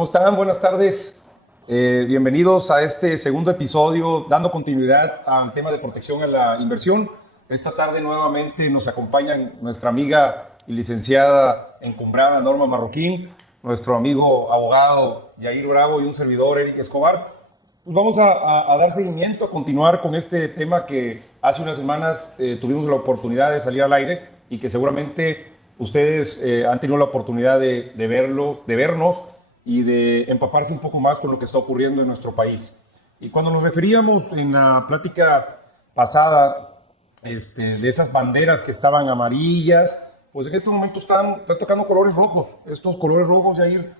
¿Cómo están? Buenas tardes. Bienvenidos a este segundo episodio, dando continuidad al tema de protección a la inversión. Esta tarde nuevamente nos acompañan nuestra amiga y licenciada encumbrada Norma Marroquín, nuestro amigo abogado Yair Bravo y un servidor Eric Escobar. Pues vamos a dar seguimiento, a continuar con este tema que hace unas semanas tuvimos la oportunidad de salir al aire y que seguramente ustedes han tenido la oportunidad de verlo, de vernos y de empaparse un poco más con lo que está ocurriendo en nuestro país. Y cuando nos referíamos en la plática pasada de esas banderas que estaban amarillas, pues en este momento están tocando colores rojos. Estos colores rojos, Jair,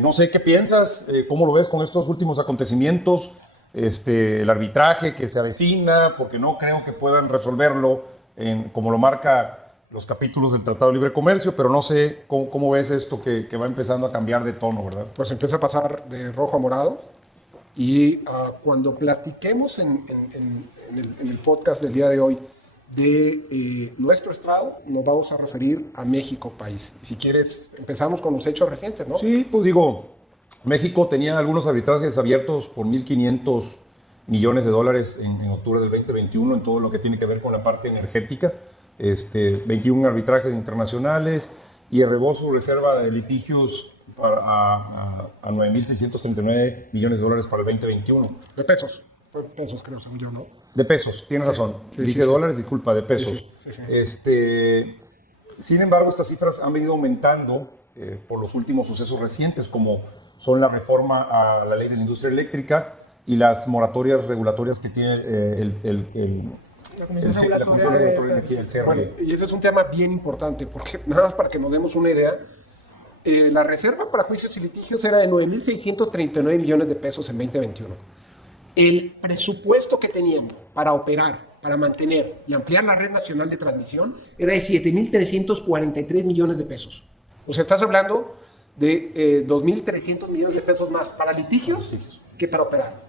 no sé qué piensas, cómo lo ves con estos últimos acontecimientos, el arbitraje que se avecina, porque no creo que puedan resolverlo como lo marca los capítulos del Tratado de Libre Comercio, pero no sé cómo ves esto que va empezando a cambiar de tono, ¿verdad? Pues empieza a pasar de rojo a morado y cuando platiquemos en el podcast del día de hoy de nuestro estrado, nos vamos a referir a México, país. Si quieres, empezamos con los hechos recientes, ¿no? Sí, pues digo, México tenía algunos arbitrajes abiertos por 1.500 millones de dólares en octubre del 2021 en todo lo que tiene que ver con la parte energética. 21 arbitrajes internacionales y elevó su reserva de litigios a 9.639 millones de dólares para el 2021. De pesos. Fue pesos, creo, según yo, ¿no? De pesos, tienes razón. Dije dólares, disculpa, de pesos. Sin embargo, estas cifras han venido aumentando por los últimos sucesos recientes, como son la reforma a la ley de la industria eléctrica y las moratorias regulatorias que tiene la Comisión Regulatoria de Energía, el CRE. Bueno, y ese es un tema bien importante, porque nada más para que nos demos una idea, la reserva para juicios y litigios era de 9.639 millones de pesos en 2021. El presupuesto que teníamos para operar, para mantener y ampliar la red nacional de transmisión era de 7.343 millones de pesos. O sea, estás hablando de 2.300 millones de pesos más para litigios que para operar.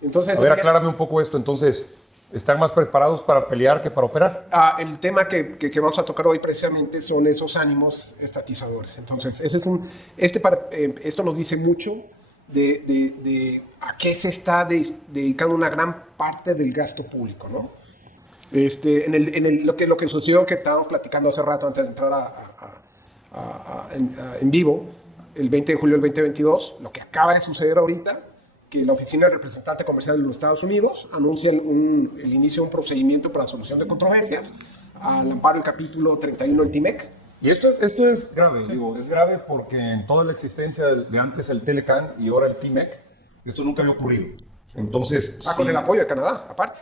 Entonces, a ver, aclárame un poco esto. Entonces, ¿están más preparados para pelear que para operar? El tema que vamos a tocar hoy precisamente son esos ánimos estatizadores. Entonces, esto nos dice mucho de a qué se está dedicando una gran parte del gasto público, ¿no? Lo que sucedió, que estábamos platicando hace rato antes de entrar en vivo, el 20 de julio del 2022, lo que acaba de suceder ahorita, que la Oficina del Representante Comercial de los Estados Unidos anuncia el inicio de un procedimiento para solución de controversias al amparo del capítulo 31 del TIMEC. Y esto es grave, sí. Digo, es grave porque en toda la existencia de antes el Telecan y ahora el TIMEC, esto nunca había ocurrido. Entonces, con el apoyo de Canadá, aparte.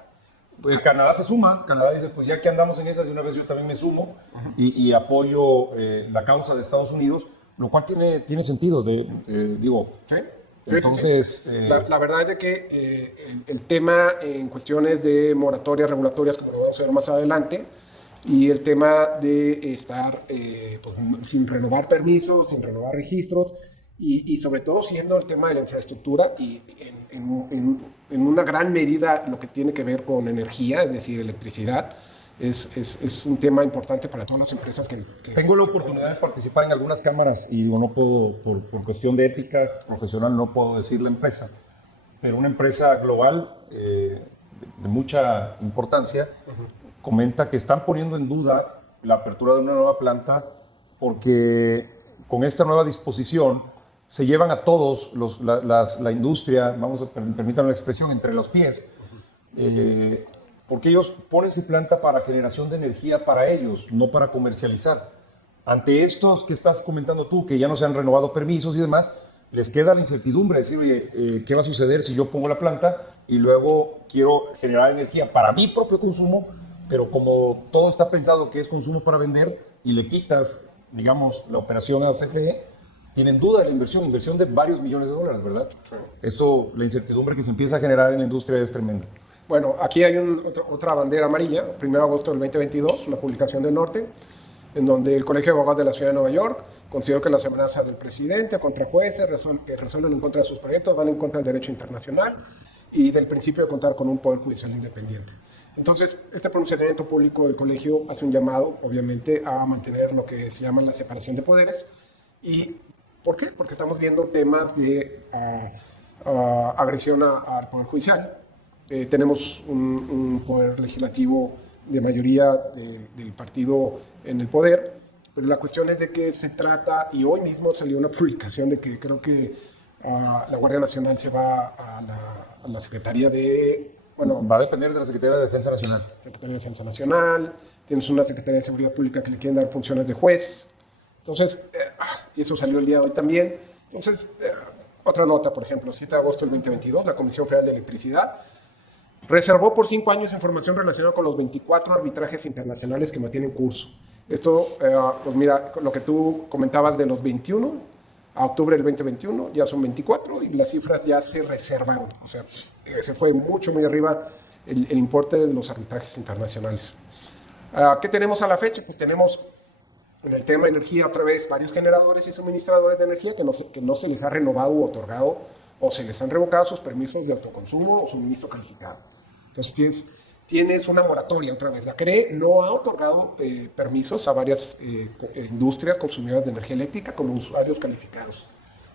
Pues Canadá se suma, Canadá dice, pues ya que andamos en esas, de una vez yo también me sumo y apoyo la causa de Estados Unidos, lo cual tiene sentido, digo... ¿Sí? Entonces, sí. La verdad es de que el tema en cuestiones de moratorias regulatorias, como lo vamos a ver más adelante, y el tema de estar pues, sin renovar permisos, sin renovar registros, y sobre todo siendo el tema de la infraestructura y en una gran medida lo que tiene que ver con energía, es decir, electricidad, es un tema importante para todas las empresas que... Tengo la oportunidad de participar en algunas cámaras y digo, no puedo, por cuestión de ética profesional, no puedo decir la empresa, pero una empresa global de mucha importancia comenta que están poniendo en duda la apertura de una nueva planta porque con esta nueva disposición se llevan a todos la industria, permítanme la expresión, entre los pies, porque ellos ponen su planta para generación de energía para ellos, no para comercializar. Ante estos que estás comentando tú, que ya no se han renovado permisos y demás, les queda la incertidumbre de decir, oye, ¿qué va a suceder si yo pongo la planta y luego quiero generar energía para mi propio consumo, pero como todo está pensado que es consumo para vender y le quitas, digamos, la operación a CFE, tienen duda de la inversión de varios millones de dólares, ¿verdad? Esto, la incertidumbre que se empieza a generar en la industria es tremenda. Bueno, aquí hay otra bandera amarilla, 1 de agosto del 2022, una publicación del Norte, en donde el Colegio de Abogados de la Ciudad de Nueva York consideró que las amenazas del presidente contra jueces que resuelven en contra de sus proyectos van en contra del derecho internacional y del principio de contar con un poder judicial independiente. Entonces, este pronunciamiento público del colegio hace un llamado, obviamente, a mantener lo que se llama la separación de poderes y ¿Por qué? Porque estamos viendo temas de agresión al Poder Judicial. Tenemos un poder legislativo de mayoría del partido en el poder, pero la cuestión es de que se trata, y hoy mismo salió una publicación de que creo que la Guardia Nacional se va a la Secretaría de... Bueno, va a depender de la Secretaría de Defensa Nacional. Secretaría de Defensa Nacional, tienes una Secretaría de Seguridad Pública que le quieren dar funciones de juez. Entonces, y eso salió el día de hoy también. Entonces, otra nota, por ejemplo, 7 de agosto del 2022, la Comisión Federal de Electricidad reservó por 5 años información relacionada con los 24 arbitrajes internacionales que mantienen curso. Esto, pues mira, lo que tú comentabas de los 21, a octubre del 2021 ya son 24 y las cifras ya se reservaron. O sea, se fue mucho, muy arriba el importe de los arbitrajes internacionales. ¿Qué tenemos a la fecha? Pues tenemos en el tema de energía otra vez varios generadores y suministradores de energía que no se les ha renovado u otorgado o se les han revocado sus permisos de autoconsumo o suministro calificado. Entonces tienes una moratoria otra vez. La CRE no ha otorgado permisos a varias industrias consumidoras de energía eléctrica como usuarios calificados.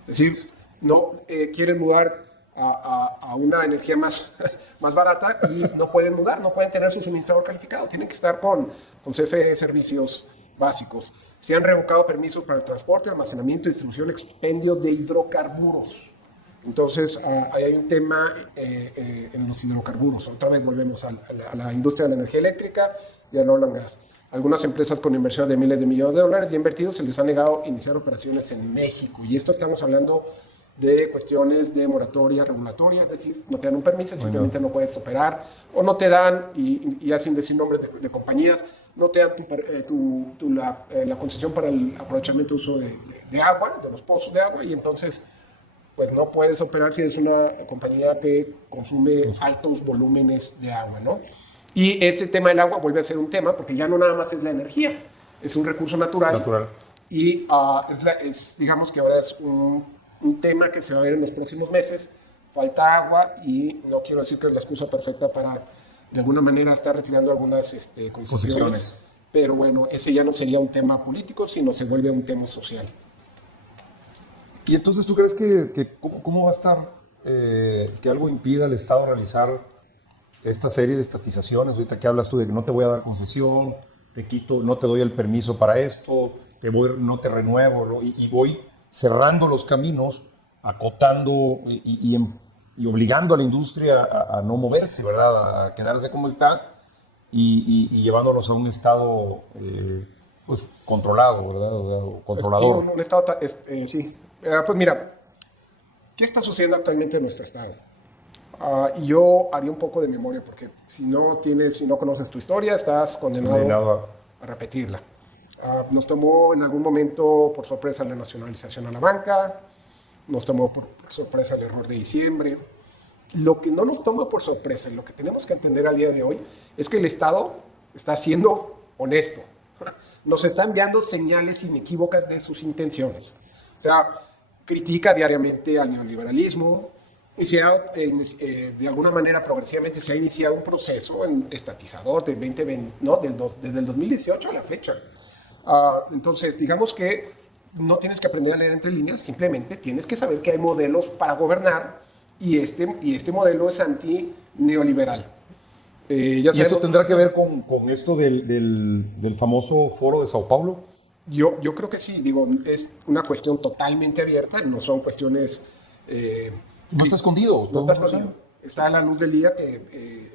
Es decir, no quieren mudar a una energía más barata y no pueden mudar, no pueden tener su suministrador calificado. Tienen que estar con CFE Servicios Básicos. Se han revocado permisos para el transporte, almacenamiento, distribución, expendio de hidrocarburos. Entonces, ahí hay un tema en los hidrocarburos. Otra vez volvemos a la industria de la energía eléctrica y al oil and gas. Algunas empresas con inversión de miles de millones de dólares ya invertidos se les ha negado iniciar operaciones en México. Y esto estamos hablando de cuestiones de moratoria regulatoria, es decir, no te dan un permiso, simplemente no puedes operar, o no te dan, y ya sin decir nombres de compañías, no te dan la concesión para el aprovechamiento de uso de agua, de los pozos de agua, y entonces pues no puedes operar si es una compañía que consume altos volúmenes de agua, ¿no? Y ese tema del agua vuelve a ser un tema, porque ya no nada más es la energía, es un recurso natural. Y digamos que ahora es un tema que se va a ver en los próximos meses. Falta agua y no quiero decir que es la excusa perfecta para, de alguna manera, estar retirando algunas concesiones. Pero bueno, ese ya no sería un tema político, sino se vuelve un tema social. ¿Y entonces tú crees que cómo va a estar que algo impida al Estado realizar esta serie de estatizaciones? Ahorita que hablas tú de que no te voy a dar concesión, te quito, no te doy el permiso para esto, no te renuevo, ¿no? Y voy cerrando los caminos, acotando y obligando a la industria a no moverse, ¿verdad? A quedarse como está y llevándonos a un estado pues, controlado, ¿verdad? O controlador. Sí, un estado, sí. Pues mira, ¿qué está sucediendo actualmente en nuestro estado? Y yo haría un poco de memoria, porque si no conoces tu historia, estás condenado a repetirla. Nos tomó en algún momento por sorpresa la nacionalización a la banca, nos tomó por sorpresa el error de diciembre. Lo que no nos toma por sorpresa, lo que tenemos que entender al día de hoy, es que el Estado está siendo honesto. Nos está enviando señales inequívocas de sus intenciones. O sea, critica diariamente al neoliberalismo y de alguna manera progresivamente se ha iniciado un proceso estatizador del 2020, ¿no? Desde el 2018 a la fecha. Entonces, digamos que no tienes que aprender a leer entre líneas, simplemente tienes que saber que hay modelos para gobernar y este modelo es anti-neoliberal. ¿Y esto tendrá que ver con esto del famoso foro de Sao Paulo? Yo creo que sí, digo, es una cuestión totalmente abierta, no son cuestiones... no está escondido. No está escondido. Está a la luz del día que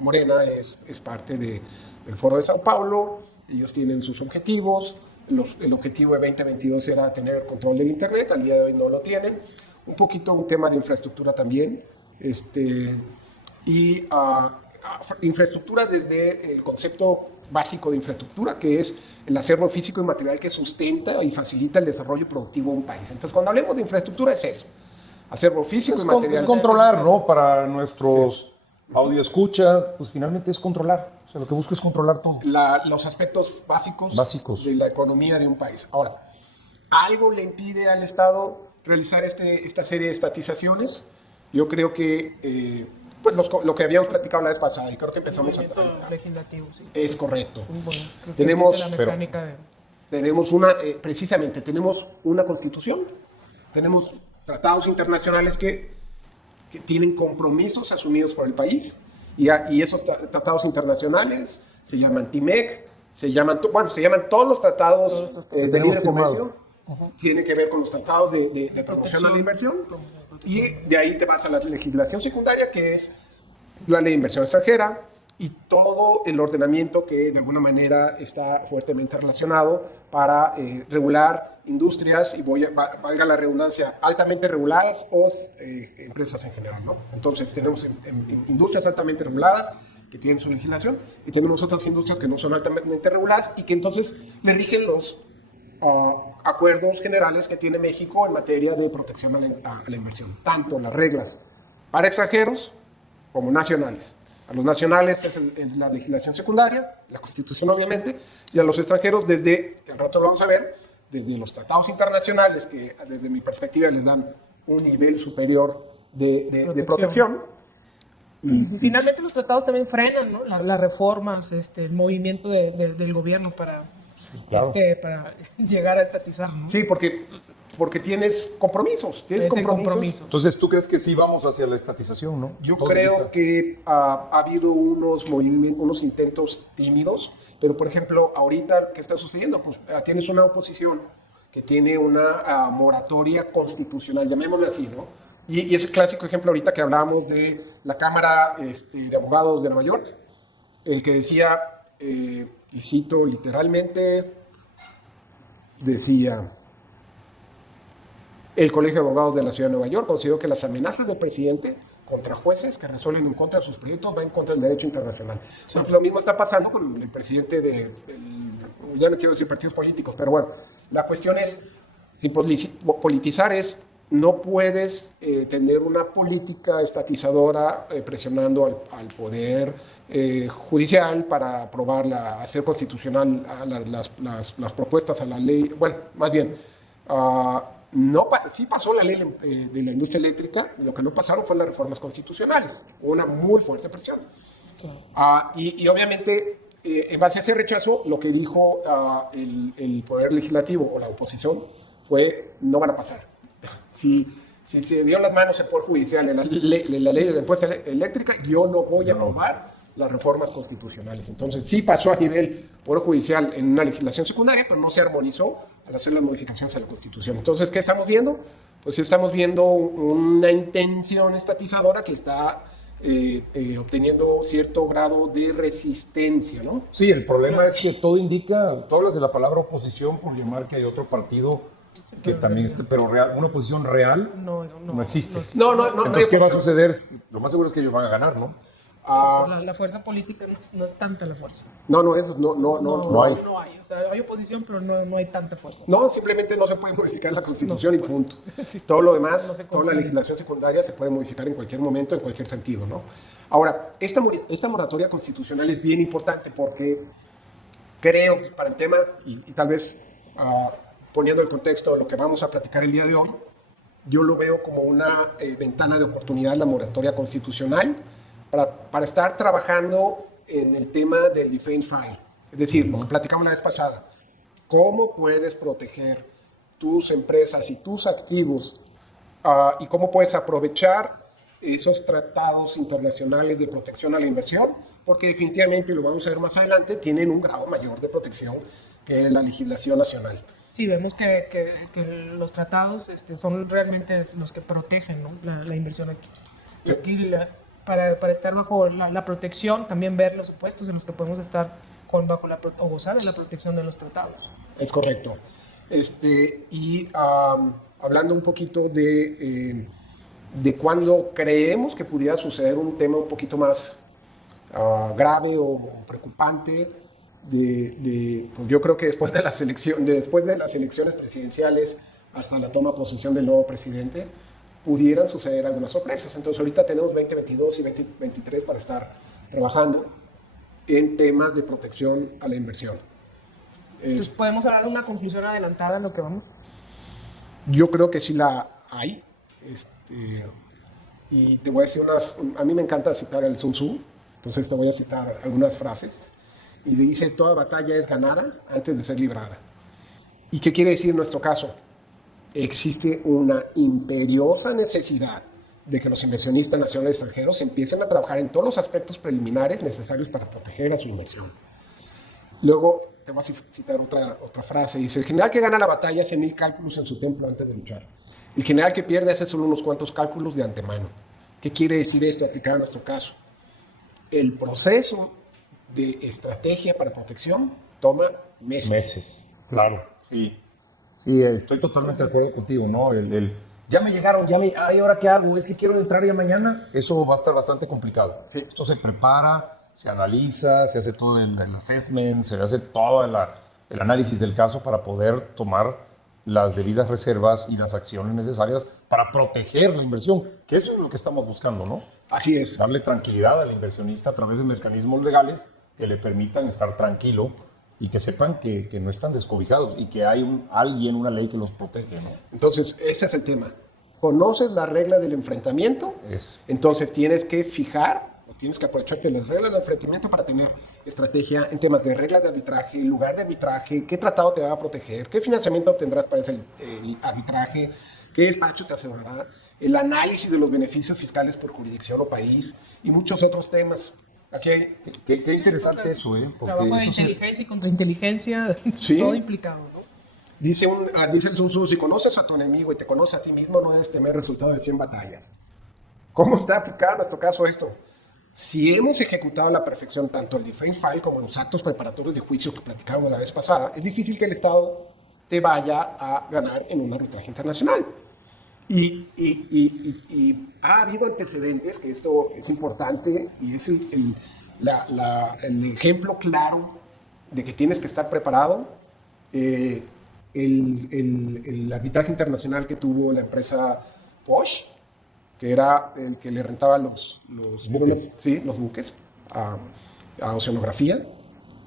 Morena es parte del foro de Sao Paulo, ellos tienen sus objetivos, el objetivo de 2022 era tener control del Internet, al día de hoy no lo tienen, un poquito un tema de infraestructura también, infraestructura desde el concepto básico de infraestructura, que es el acervo físico y material que sustenta y facilita el desarrollo productivo de un país. Entonces, cuando hablemos de infraestructura es eso, acervo físico y material. Es controlar, ¿no? Para nuestros audio escucha, pues finalmente es controlar. O sea, lo que busco es controlar todo. Los aspectos básicos de la economía de un país. Ahora, ¿algo le impide al Estado realizar esta serie de estatizaciones? Yo creo que... pues lo que habíamos platicado la vez pasada, y creo que empezamos a legislativo, sí. Es correcto. Bueno, tenemos la mecánica Tenemos precisamente, tenemos una constitución, tenemos tratados internacionales que tienen compromisos asumidos por el país, y esos tratados internacionales se llaman TIMEC, se llaman todos los tratados de libre comercio, tienen que ver con los tratados de promoción a la inversión, y de ahí te vas a la legislación secundaria, que es la ley de inversión extranjera, y todo el ordenamiento que de alguna manera está fuertemente relacionado para regular industrias, y valga la redundancia, altamente reguladas o empresas en general, ¿no? Entonces tenemos industrias altamente reguladas que tienen su legislación, y tenemos otras industrias que no son altamente reguladas y que entonces le rigen los acuerdos generales que tiene México en materia de protección a la inversión, tanto las reglas para extranjeros como nacionales. A los nacionales es la legislación secundaria, la Constitución obviamente, y a los extranjeros que al rato lo vamos a ver, desde los tratados internacionales, que desde mi perspectiva les dan un nivel superior de protección. Y finalmente los tratados también frenan, ¿no? Las reformas, el movimiento del gobierno para llegar a estatizar, ¿no? Sí, porque tienes compromisos. Entonces, ¿tú crees que sí vamos hacia la estatización, no? Yo creo que ha habido unos movimientos, unos intentos tímidos, pero por ejemplo, ahorita, ¿qué está sucediendo? Pues tienes una oposición que tiene una moratoria constitucional, llamémoslo así, ¿no? Y es el clásico ejemplo ahorita que hablábamos de la Cámara de Abogados de Nueva York, que decía, y cito literalmente, decía: el Colegio de Abogados de la Ciudad de Nueva York consideró que las amenazas del presidente contra jueces que resuelven en contra de sus proyectos van en contra del derecho internacional. Sí. Lo mismo está pasando con el presidente ya no quiero decir partidos políticos, pero bueno, la cuestión es, sin politizar es, no puedes tener una política estatizadora presionando al poder judicial para aprobar, hacer constitucional las propuestas a la ley. Bueno, más bien, sí pasó la ley de la industria eléctrica, lo que no pasaron fue las reformas constitucionales, una muy fuerte presión. Y obviamente, en base a ese rechazo, lo que dijo el Poder Legislativo o la oposición fue: no van a pasar. Si se dio las manos el Poder Judicial en la ley de la impuesta eléctrica, yo no voy a aprobar las reformas constitucionales. Entonces, sí pasó a nivel Poder Judicial en una legislación secundaria, pero no se armonizó al hacer las modificaciones a la Constitución. Entonces, ¿qué estamos viendo? Pues estamos viendo una intención estatizadora que está obteniendo cierto grado de resistencia, ¿no? Sí, el problema es que todo indica, tú hablas de la palabra oposición por llamar que hay otro partido que también pero una oposición real no existe. No, entonces, ¿qué va a suceder? Lo más seguro es que ellos van a ganar, ¿no? La fuerza política no es tanta la fuerza. No hay. No hay. O sea, hay oposición, pero no hay tanta fuerza. No, simplemente no se puede modificar la Constitución y punto. Sí. Todo lo demás, toda la legislación secundaria se puede modificar en cualquier momento, en cualquier sentido, ¿no? Ahora, esta moratoria constitucional es bien importante porque creo que para el tema, y tal vez poniendo el contexto de lo que vamos a platicar el día de hoy, yo lo veo como una ventana de oportunidad, la moratoria constitucional, para estar trabajando en el tema del defense file. Es decir, lo que platicamos la vez pasada, cómo puedes proteger tus empresas y tus activos y cómo puedes aprovechar esos tratados internacionales de protección a la inversión, porque definitivamente, y lo vamos a ver más adelante, tienen un grado mayor de protección que la legislación nacional. Sí, vemos que los tratados son realmente los que protegen, ¿no? la inversión aquí. Sí. Aquí para estar bajo la protección, también ver los supuestos en los que podemos estar o gozar de la protección de los tratados. Es correcto. Y hablando un poquito de cuando creemos que pudiera suceder un tema un poquito más grave o preocupante, pues yo creo que después de las elecciones presidenciales hasta la toma de posesión del nuevo presidente, pudieran suceder algunas sorpresas. Entonces ahorita tenemos 2022 y 2023 para estar trabajando en temas de protección a la inversión. Entonces, ¿podemos hablar de una conclusión adelantada en lo que vamos? Yo creo que sí la hay. Y te voy a decir a mí me encanta citar al Sun Tzu, entonces te voy a citar algunas frases. Y dice: toda batalla es ganada antes de ser librada. ¿Y qué quiere decir en nuestro caso? Existe una imperiosa necesidad de que los inversionistas nacionales y extranjeros empiecen a trabajar en todos los aspectos preliminares necesarios para proteger a su inversión. Luego, te voy a citar otra frase. Dice, el general que gana la batalla hace 1000 cálculos en su templo antes de luchar. El general que pierde hace solo unos cuantos cálculos de antemano. ¿Qué quiere decir esto aplicado a nuestro caso? El proceso de estrategia para protección toma meses. Meses, claro. Sí, sí, estoy totalmente de acuerdo contigo, ¿no? Ya me llegaron, ay, ¿ahora qué hago? Es que quiero entrar ya mañana. Eso va a estar bastante complicado. Sí. Esto se prepara, se analiza, se hace todo el assessment, se hace todo el análisis del caso para poder tomar las debidas reservas y las acciones necesarias para proteger la inversión, que eso es lo que estamos buscando, ¿no? Así es. Darle tranquilidad al inversionista a través de mecanismos legales que le permitan estar tranquilo y que sepan que no están descobijados y que hay una ley que los protege, ¿no? Entonces, ese es el tema. ¿Conoces la regla del enfrentamiento? Entonces tienes que fijar o tienes que aprovecharte de las reglas del enfrentamiento para tener estrategia en temas de reglas de arbitraje, lugar de arbitraje, qué tratado te va a proteger, qué financiamiento obtendrás para ese arbitraje, qué despacho te asegurará, el análisis de los beneficios fiscales por jurisdicción o país y muchos otros temas. Aquí hay... Qué interesante eso, ¿eh? Porque trabajo de eso inteligencia y contrainteligencia, Sí. todo implicado, ¿no? Dice el Sun Tzu, si conoces a tu enemigo y te conoces a ti mismo, no debes temer el resultado de 100 batallas. ¿Cómo está aplicado en nuestro caso esto? Si hemos ejecutado a la perfección tanto el defense file como los actos preparatorios de juicio que platicábamos la vez pasada, es difícil que el Estado te vaya a ganar en un arbitraje internacional. Y ha habido antecedentes, que esto es importante, y es el ejemplo claro de que tienes que estar preparado. El arbitraje internacional que tuvo la empresa Bosch, que era el que le rentaba los buques. Sí, los buques a Oceanografía.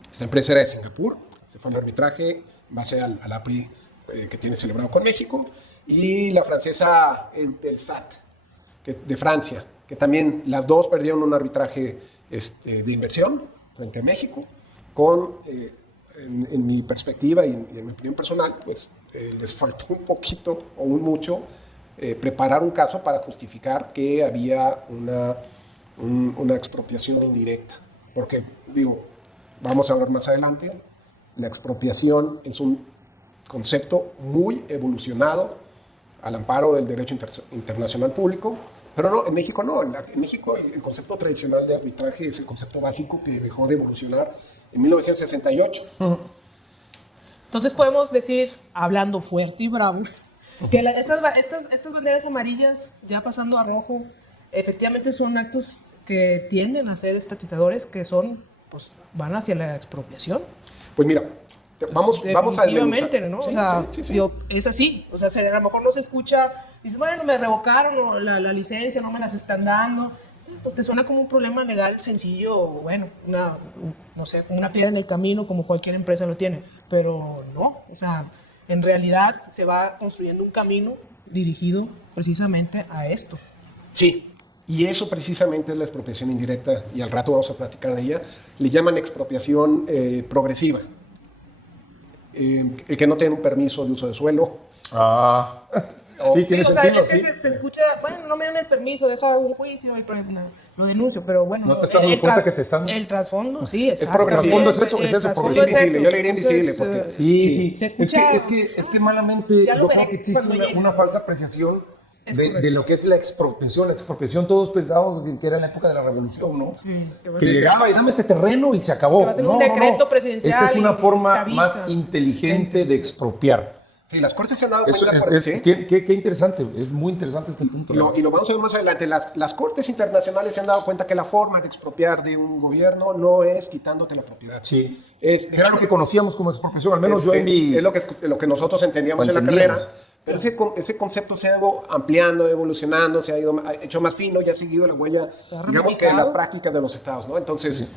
Esta empresa era de Singapur, se fue al arbitraje en base al APRI que tiene celebrado con México, y la francesa Intelsat, de Francia, que también las dos perdieron un arbitraje de inversión frente a México, con, en mi perspectiva y en mi opinión personal, pues les faltó un poquito o un mucho preparar un caso para justificar que había una expropiación indirecta. Porque, digo, vamos a ver más adelante, la expropiación es un concepto muy evolucionado al amparo del derecho internacional público, pero no, en México no. En México el concepto tradicional de arbitraje es el concepto básico que dejó de evolucionar en 1968. Entonces podemos decir, hablando fuerte y bravo, que estas banderas amarillas, ya pasando a rojo, efectivamente son actos que tienden a ser estatizadores, que pues van hacia la expropiación. Pues mira, vamos a definitivamente, ¿no? Sí, o sea, sí. digo, es así. O sea, a lo mejor no se escucha, dices, bueno, me revocaron la licencia, no me las están dando. Pues te suena como un problema legal sencillo, bueno, no sé, una piedra en el camino como cualquier empresa lo tiene. Pero no, o sea, en realidad se va construyendo un camino dirigido precisamente a esto. Sí, y eso precisamente es la expropiación indirecta, y al rato vamos a platicar de ella. Le llaman expropiación progresiva. El que no tiene un permiso de uso de suelo. Sí, tiene sentido. Es que se escucha, bueno, no me dan el permiso, deja un juicio y lo denuncio, pero bueno. No te estás dando cuenta que te están... El trasfondo, sí, Es progresivo. El trasfondo es eso, trasfondo porque es invisible, eso. yo le diré invisible, porque... Sí. Se escucha- Es que malamente Ya lo yo veré creo que existe cuando llegue. una falsa apreciación Es de correcto. lo que es la expropiación. La expropiación todos pensábamos que era en la época de la Revolución, ¿no? Sí, Que llegaba y dame este terreno y se acabó. Que va a ser un decreto presidencial Esta es una y te forma avisa. más inteligente de expropiar. Sí, las cortes se han dado Eso cuenta... es, ¿sí? qué interesante, es muy interesante este punto. Y lo vamos a ver más adelante. Las cortes internacionales se han dado cuenta que la forma de expropiar de un gobierno no es quitándote la propiedad. Sí. Era lo que conocíamos como expropiación, al menos yo en mi... Es lo que nosotros entendíamos en la Entendíamos. carrera. Pero ese concepto se ha ido ampliando, evolucionando, se ha ido hecho más fino y ha seguido la huella, Se ha digamos que en las prácticas de los estados, ¿no? Entonces,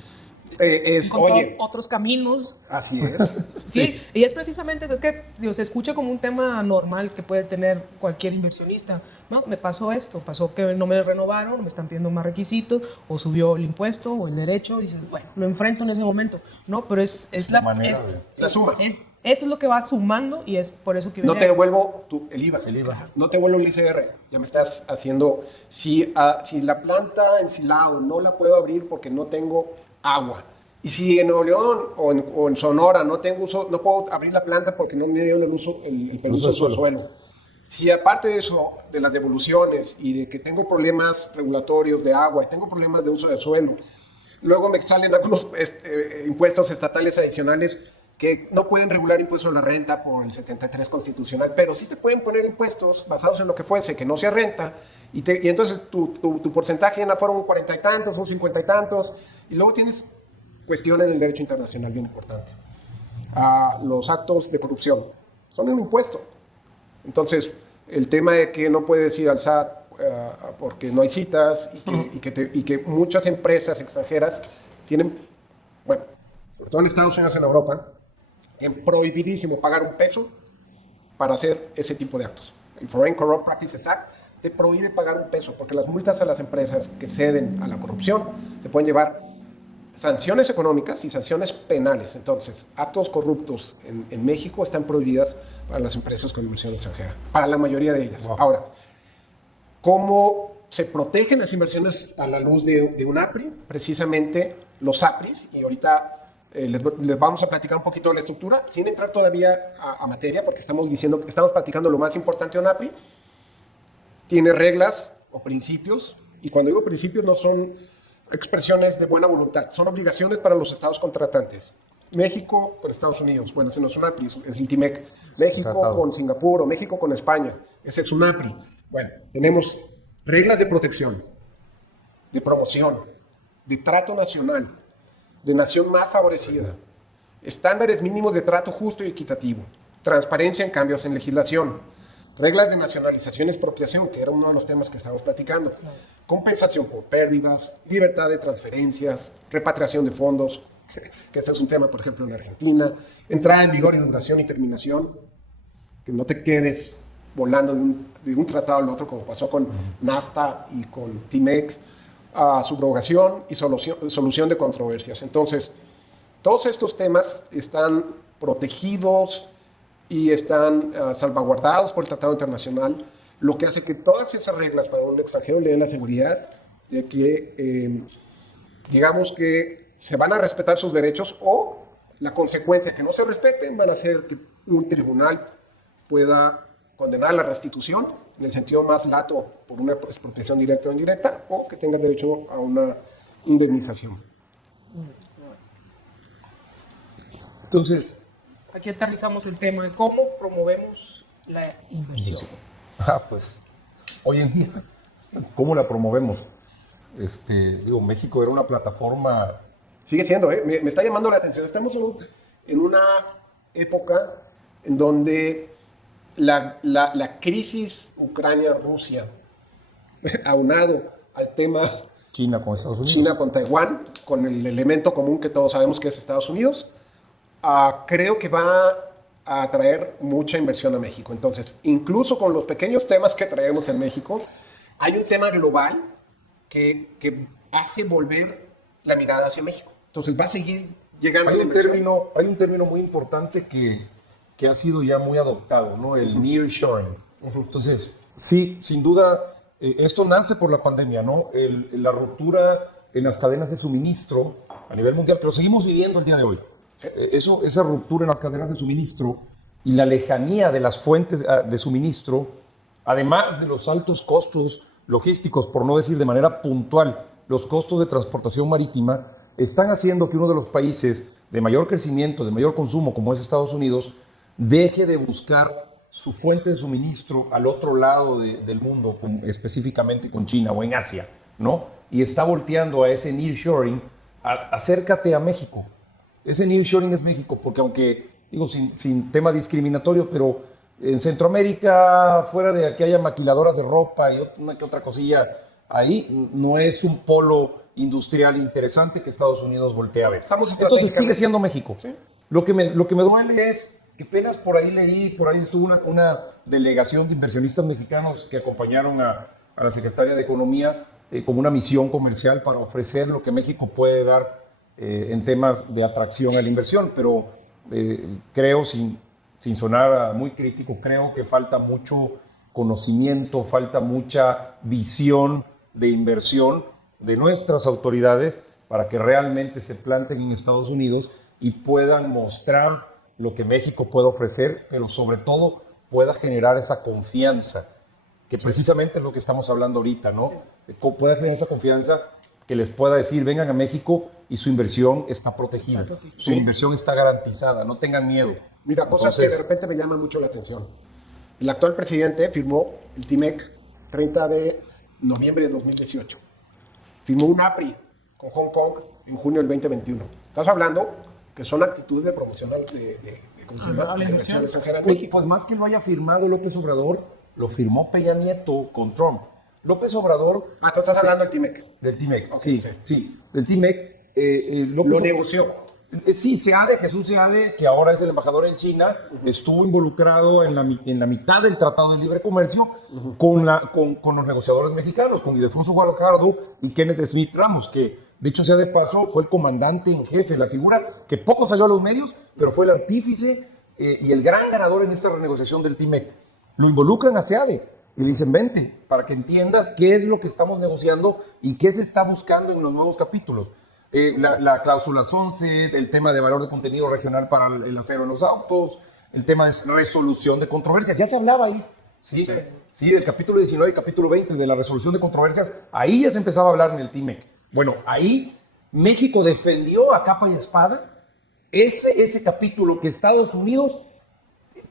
encontró otros caminos. así es. Sí, y es precisamente eso, es que digo, se escucha como un tema normal que puede tener cualquier inversionista, no, me pasó esto, pasó que no me renovaron, me están pidiendo más requisitos, o subió el impuesto o el derecho, y dices, bueno, lo enfrento en ese momento, ¿no? Pero es la manera es, la suma. eso es lo que va sumando y es por eso que No viene te devuelvo el IVA. El IVA. No te devuelvo el ICR. Ya me estás haciendo... Si la planta en Silao no la puedo abrir porque no tengo agua. Y si en Nuevo León o en Sonora no puedo abrir la planta porque no me dieron el permiso del suelo. Si aparte de eso, de las devoluciones y de que tengo problemas regulatorios de agua y tengo problemas de uso del suelo, luego me salen algunos impuestos estatales adicionales que no pueden regular impuestos a la renta por el 73 constitucional, pero sí te pueden poner impuestos basados en lo que fuese, que no sea renta, y entonces tu porcentaje ya fueron 40 y tantos, un 50 y tantos, y luego tienes cuestiones del derecho internacional bien importante. Los actos de corrupción son un impuesto. Entonces, el tema de que no puedes ir al SAT porque no hay citas y que muchas empresas extranjeras tienen, bueno, sobre todo en Estados Unidos y en Europa, tienen prohibidísimo pagar un peso para hacer ese tipo de actos. El Foreign Corrupt Practices Act te prohíbe pagar un peso porque las multas a las empresas que ceden a la corrupción te pueden llevar sanciones económicas y sanciones penales. Entonces, actos corruptos en México están prohibidas para las empresas con inversión extranjera, para la mayoría de ellas. Wow. Ahora, ¿cómo se protegen las inversiones a la luz de un APRI? Precisamente los APRIs, y ahorita les vamos a platicar un poquito de la estructura, sin entrar todavía a materia, porque estamos platicando lo más importante de un APRI. Tiene reglas o principios, y cuando digo principios no son expresiones de buena voluntad, son obligaciones para los estados contratantes. México con Estados Unidos, bueno, ese no es un APRI, es el TIMEC. México tratado con Singapur o México con España, ese es un APRI. Bueno, tenemos reglas de protección, de promoción, de trato nacional, de nación más favorecida, estándares mínimos de trato justo y equitativo, transparencia en cambios en legislación, reglas de nacionalización y expropiación, que era uno de los temas que estábamos platicando, compensación por pérdidas, libertad de transferencias, repatriación de fondos, que este es un tema, por ejemplo, en Argentina, entrada en vigor y duración y terminación, que no te quedes volando de un tratado al otro, como pasó con NAFTA y con TIMEC, subrogación y solución de controversias. Entonces, todos estos temas están protegidos y están salvaguardados por el Tratado Internacional, lo que hace que todas esas reglas para un extranjero le den la seguridad de que, digamos que se van a respetar sus derechos, o la consecuencia que no se respeten van a ser que un tribunal pueda condenar la restitución, en el sentido más lato, por una expropiación directa o indirecta, o que tengas derecho a una indemnización. Entonces, aquí aterrizamos el tema de cómo promovemos la inversión. Pues, hoy en día, ¿cómo la promovemos? México era una plataforma... Sigue siendo, me está llamando la atención. Estamos en una época en donde la crisis Ucrania-Rusia, aunado al tema China con Estados Unidos. China con Taiwán, con el elemento común que todos sabemos que es Estados Unidos, creo que va a atraer mucha inversión a México. Entonces, incluso con los pequeños temas que traemos en México, hay un tema global que hace volver la mirada hacia México. Entonces, va a seguir llegando hay un término muy importante que ha sido ya muy adoptado, ¿no? El nearshoring. Entonces, sí, sin duda, esto nace por la pandemia, ¿no? La ruptura en las cadenas de suministro a nivel mundial, que lo seguimos viviendo el día de hoy. Esa ruptura en las cadenas de suministro y la lejanía de las fuentes de suministro, además de los altos costos logísticos, por no decir de manera puntual, los costos de transportación marítima, están haciendo que uno de los países de mayor crecimiento, de mayor consumo, como es Estados Unidos, deje de buscar su fuente de suministro al otro lado del mundo, específicamente con China o en Asia, ¿no? Y está volteando a ese nearshoring, acércate a México. Ese nearshoring es México, porque aunque, digo, sin tema discriminatorio, pero en Centroamérica, fuera de que haya maquiladoras de ropa y una que otra cosilla, ahí no es un polo industrial interesante que Estados Unidos voltea a ver. Entonces sigue siendo México. ¿Sí? Lo que me duele es Qué penas, por ahí leí, por ahí estuvo una delegación de inversionistas mexicanos que acompañaron a la secretaria de Economía como una misión comercial para ofrecer lo que México puede dar en temas de atracción a la inversión, pero creo, sin sonar muy crítico, creo que falta mucho conocimiento, falta mucha visión de inversión de nuestras autoridades para que realmente se planten en Estados Unidos y puedan mostrar lo que México puede ofrecer, pero sobre todo pueda generar esa confianza, que precisamente es lo que estamos hablando ahorita, ¿no? Pueda generar esa confianza que les pueda decir, vengan a México y su inversión está protegida, su inversión está garantizada, no tengan miedo. Mira, cosas que de repente me llaman mucho la atención. El actual presidente firmó el TIMEC 30 de noviembre de 2018. Firmó un APRI con Hong Kong en junio del 2021. Estás hablando que son actitudes de promoción de inversión extranjera en México. Pues más que lo haya firmado López Obrador, lo firmó Peña Nieto con Trump. López Obrador... tú estás hablando del TIMEC. Del TIMEC, Okay, sí. Del TIMEC. Lo negoció. Sí, Jesús Seade, que ahora es el embajador en China, estuvo involucrado en la mitad del Tratado de Libre Comercio con los negociadores mexicanos, con Ildefonso Guajardo y Kenneth Smith Ramos, que de hecho, sea de paso, fue el comandante en jefe, la figura que poco salió a los medios, pero fue el artífice y el gran ganador en esta renegociación del TIMEC. Lo involucran a Seade y le dicen, vente, para que entiendas qué es lo que estamos negociando y qué se está buscando en los nuevos capítulos. La cláusula 11, el tema de valor de contenido regional para el acero en los autos, el tema de resolución de controversias, ya se hablaba ahí. Sí, del capítulo 19 y capítulo 20 de la resolución de controversias, ahí ya se empezaba a hablar en el TIMEC. Bueno, ahí México defendió a capa y espada ese capítulo que Estados Unidos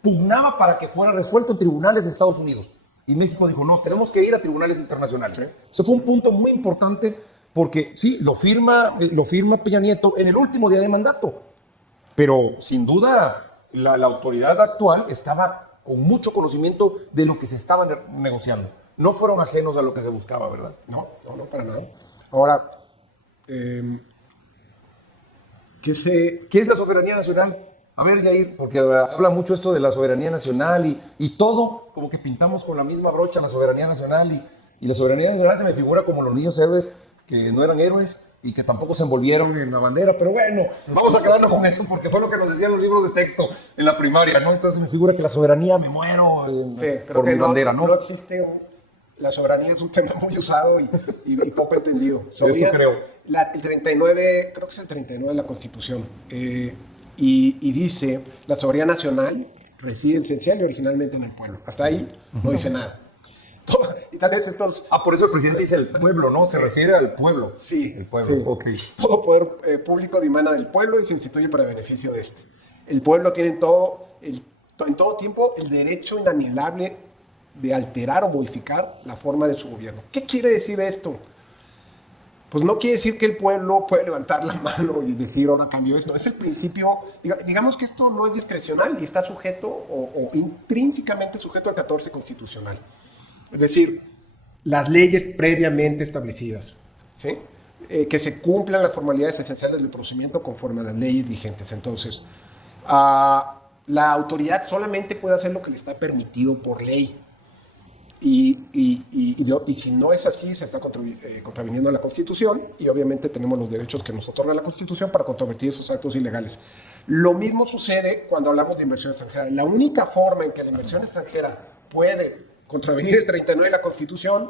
pugnaba para que fuera resuelto en tribunales de Estados Unidos. Y México dijo, no, tenemos que ir a tribunales internacionales. Eso fue un punto muy importante porque sí, lo firma Peña Nieto en el último día de mandato. Pero sin duda la autoridad actual estaba con mucho conocimiento de lo que se estaba negociando. No fueron ajenos a lo que se buscaba, ¿verdad? No, para nada. Ahora, ¿qué es la soberanía nacional? A ver, Yair, porque habla mucho esto de la soberanía nacional y todo, como que pintamos con la misma brocha la soberanía nacional y la soberanía nacional se me figura como los niños héroes que no eran héroes y que tampoco se envolvieron en la bandera, pero bueno, vamos a quedarnos con eso porque fue lo que nos decían los libros de texto en la primaria, ¿no? Entonces me figura que la soberanía me muero por mi bandera, ¿no? No existe la soberanía es un tema muy usado y poco entendido. Eso creo. El 39, creo que es el 39 de la Constitución, y dice, la soberanía nacional reside esencial y originalmente en el pueblo. Hasta ahí no dice nada. Y tal vez estos... por eso el presidente dice el pueblo, ¿no? Se refiere al pueblo. Sí. El pueblo, sí. Okay. Todo poder público dimana del pueblo y se instituye para beneficio de este. El pueblo tiene en todo tiempo el derecho inalienable de alterar o modificar la forma de su gobierno. ¿Qué quiere decir esto? Pues no quiere decir que el pueblo puede levantar la mano y decir, ahora cambio esto. Es el principio, digamos que esto no es discrecional y está sujeto o intrínsecamente sujeto al 14 constitucional. Es decir, las leyes previamente establecidas, ¿sí? Que se cumplan las formalidades esenciales del procedimiento conforme a las leyes vigentes. Entonces, la autoridad solamente puede hacer lo que le está permitido por ley. Y si no es así, se está contraviniendo la Constitución y obviamente tenemos los derechos que nos otorga la Constitución para controvertir esos actos ilegales. Lo mismo sucede cuando hablamos de inversión extranjera. La única forma en que la inversión extranjera puede contravenir el 39 de la Constitución,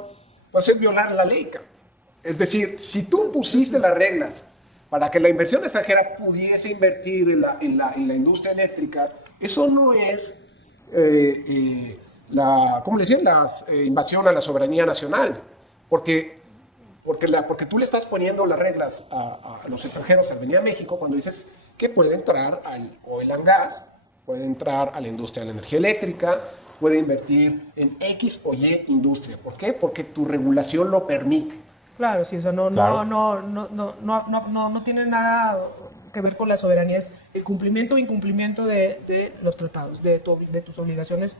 pues es violar la ley. Es decir, si tú pusiste las reglas para que la inversión extranjera pudiese invertir en la industria eléctrica, eso no es... ¿cómo le decían? La invasión a la soberanía nacional, porque tú le estás poniendo las reglas a los extranjeros al venir a México cuando dices que puede entrar al oil and gas, puede entrar a la industria de la energía eléctrica, puede invertir en X o Y industria. ¿Por qué? Porque tu regulación lo permite. Claro, sí, eso no tiene nada que ver con la soberanía, es el cumplimiento o incumplimiento de los tratados, de tus obligaciones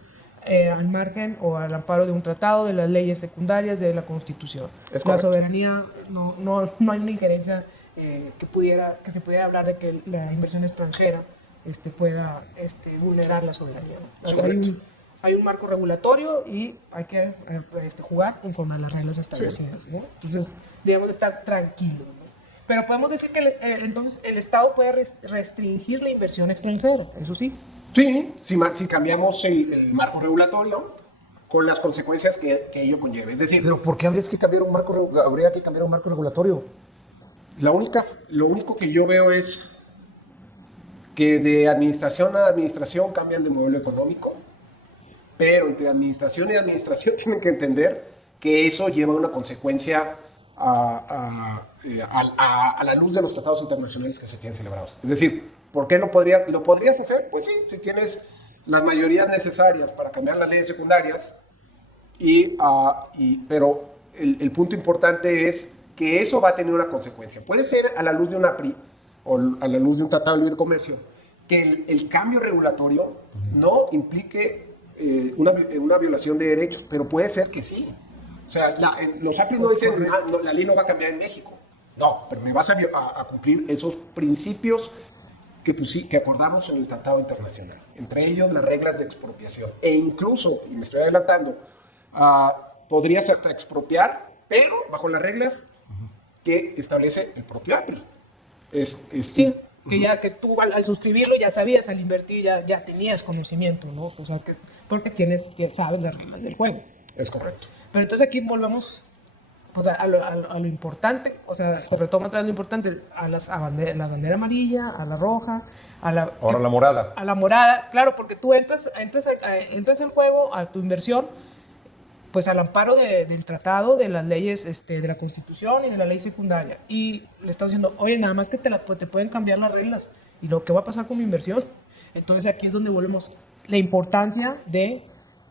al margen o al amparo de un tratado, de las leyes secundarias, de la Constitución. La soberanía, no hay una injerencia que se pudiera hablar de que la inversión extranjera pueda vulnerar la soberanía, ¿no? Es correcto. Hay un marco regulatorio y hay que jugar conforme a las reglas establecidas, ¿no? Entonces, debemos de estar tranquilos, ¿no? Pero podemos decir que entonces el Estado puede restringir la inversión extranjera, eso sí. Sí, si cambiamos el marco regulatorio con las consecuencias que ello conlleve. Es decir, Pero ¿por qué habría que cambiar un marco regulatorio? lo único que yo veo es que de administración a administración cambian de modelo económico, pero entre administración y administración tienen que entender que eso lleva una consecuencia a la luz de los tratados internacionales que se tienen celebrados. Es decir, ¿por qué lo podrías hacer? Pues sí, si tienes las mayorías necesarias para cambiar las leyes secundarias, pero el punto importante es que eso va a tener una consecuencia. Puede ser a la luz de una PRI o a la luz de un tratado de libre comercio, que el cambio regulatorio no implique una violación de derechos, pero puede ser que sí. O sea, los APRI no dicen, no, la ley no va a cambiar en México. No, pero me vas a cumplir esos principios que acordamos en el tratado internacional. Entre ellos, las reglas de expropiación. E incluso, y me estoy adelantando, podrías hasta expropiar, pero bajo las reglas que establece el propio APRI. Sí, que tú al suscribirlo ya sabías, al invertir ya tenías conocimiento, ¿no? O sea, porque sabes las reglas del juego. Es correcto. Pero entonces aquí volvemos a lo importante, o sea, se retoma otra vez lo importante, la bandera amarilla, a la roja, Ahora la morada. A la morada, claro, porque tú entras al juego, a tu inversión, pues al amparo del tratado, de las leyes, de la Constitución y de la ley secundaria. Y le estás diciendo, oye, nada más que te pueden cambiar las reglas. ¿Y lo que va a pasar con mi inversión? Entonces aquí es donde volvemos la importancia de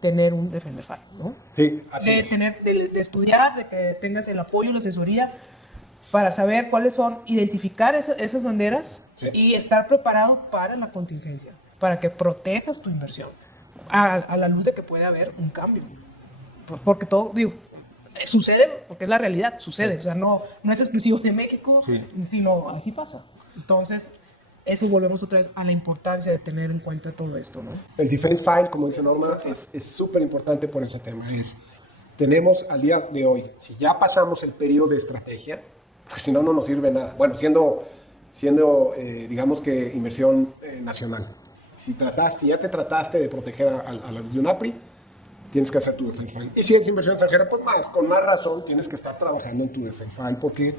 tener un Defender File, ¿no? Sí, así es. De estudiar, de que tengas el apoyo, la asesoría, para saber cuáles son, identificar esas banderas, sí, y estar preparado para la contingencia, para que protejas tu inversión a la luz de que puede haber un cambio. Porque todo, sucede, porque es la realidad, sucede. Sí. O sea, no es exclusivo de México, sí, sino así pasa. Entonces, eso volvemos otra vez a la importancia de tener en cuenta todo esto, ¿no? El Defense File, como dice Norma, es súper importante por ese tema. Tenemos al día de hoy, si ya pasamos el periodo de estrategia, porque si no, no nos sirve nada. Bueno, siendo digamos que inversión nacional. Si ya te trataste de proteger a la luz de un APRI, tienes que hacer tu Defense File. Y si es inversión extranjera, pues con más razón tienes que estar trabajando en tu Defense File, porque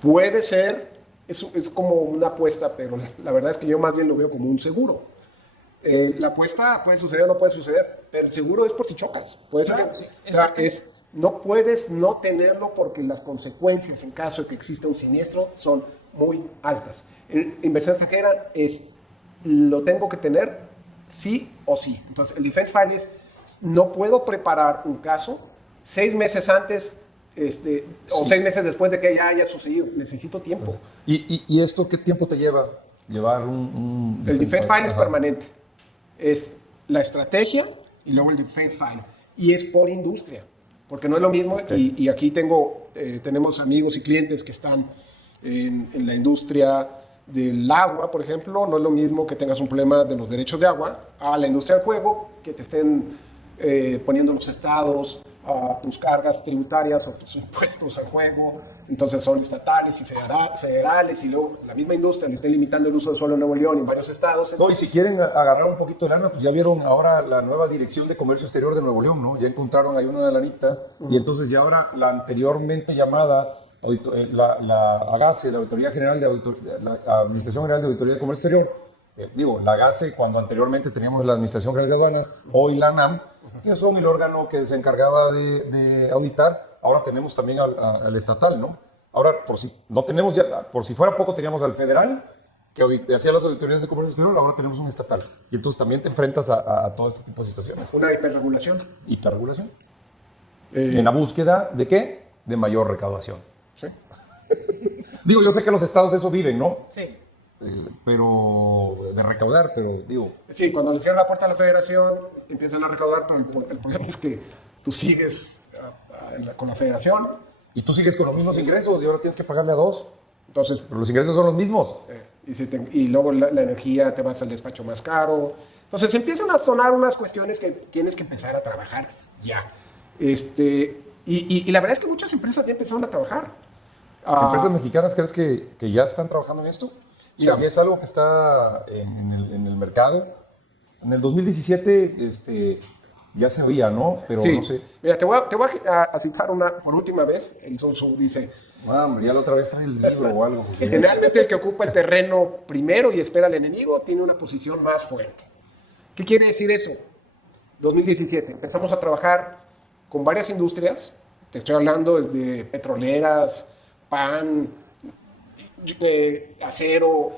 puede ser, es como una apuesta, pero la verdad es que yo más bien lo veo como un seguro. La apuesta puede suceder o no puede suceder, pero el seguro es por si chocas. Puede ser que, sí, no puedes no tenerlo porque las consecuencias en caso de que exista un siniestro son muy altas. Inversión extranjera lo tengo que tener sí o sí. Entonces el Defense File no puedo preparar un caso 6 meses antes sí, o 6 meses después de que ya haya sucedido. Necesito tiempo. ¿Y esto qué tiempo te lleva? Llevar El Defense File es permanente. Es la estrategia y luego el Defense File. Y es por industria. Porque no es lo mismo. Sí. Y aquí tenemos amigos y clientes que están en la industria del agua, por ejemplo. No es lo mismo que tengas un problema de los derechos de agua a la industria del juego, que te estén poniendo los estados, tus cargas tributarias o tus impuestos al juego. Entonces son estatales y federales, y luego la misma industria le está limitando el uso de suelo en Nuevo León y en varios estados. No, y si quieren agarrar un poquito de lana, pues ya vieron ahora la nueva Dirección de Comercio Exterior de Nuevo León, ¿no? Ya encontraron ahí una de lanita, y entonces ya ahora la anteriormente llamada la AGACE, la Administración General de Auditoría de Comercio Exterior, la AGACE, cuando anteriormente teníamos la Administración General de Aduanas, hoy la ANAM, que son el órgano que se encargaba de auditar, ahora tenemos también al estatal, ¿no? Ahora, por si fuera poco, teníamos al federal, que hacía las auditorías de comercio exterior, ahora tenemos un estatal. Y entonces también te enfrentas a todo este tipo de situaciones. Una hiperregulación. Hiperregulación. En la búsqueda ¿de qué? De mayor recaudación. Sí. Yo sé que los estados de eso viven, ¿no? Sí. Pero de recaudar, Sí, cuando le cierran la puerta a la federación, empiezan a recaudar, pero el problema es que tú sigues con la federación. Y tú sigues con los mismos ingresos y ahora tienes que pagarle a 2. Entonces, pero los ingresos son los mismos. y luego la energía, te vas al despacho más caro. Entonces empiezan a sonar unas cuestiones que tienes que empezar a trabajar ya. Y la verdad es que muchas empresas ya empezaron a trabajar. ¿Empresas mexicanas crees que ya están trabajando en esto? O sea, ya es algo que está en el mercado. En el 2017 ya se veía, ¿no? Pero sí. no sé. Mira, te voy a citar una por última vez. El Sun Tzu dice... Hombre, ya la otra vez trae el libro o algo. Generalmente el que ocupa el terreno primero y espera al enemigo tiene una posición más fuerte. ¿Qué quiere decir eso? 2017, empezamos a trabajar con varias industrias. Te estoy hablando desde petroleras, pan, acero.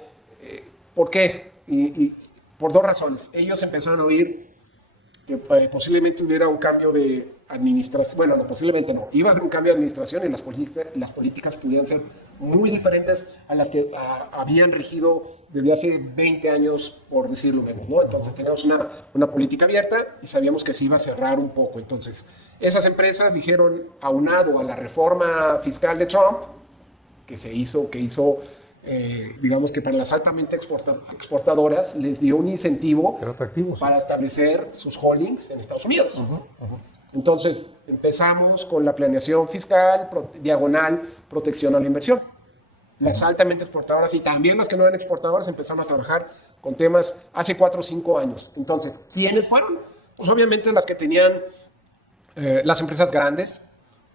¿Por qué? Y por dos razones. Ellos empezaron a oír que posiblemente hubiera un cambio de administración. Bueno, no, posiblemente no. Iba a haber un cambio de administración y las políticas pudieran ser muy diferentes a las que habían regido desde hace 20 años, por decirlo menos, ¿no? Entonces teníamos una política abierta y sabíamos que se iba a cerrar un poco. Entonces, esas empresas dijeron, aunado a la reforma fiscal de Trump, que hizo, digamos que para las altamente exportadoras les dio un incentivo para establecer sus holdings en Estados Unidos. Entonces empezamos con la planeación fiscal, diagonal, protección a la inversión. Las altamente exportadoras y también las que no eran exportadoras empezaron a trabajar con temas hace 4 o 5 años. Entonces, ¿quiénes fueron? Pues obviamente las que tenían las empresas grandes,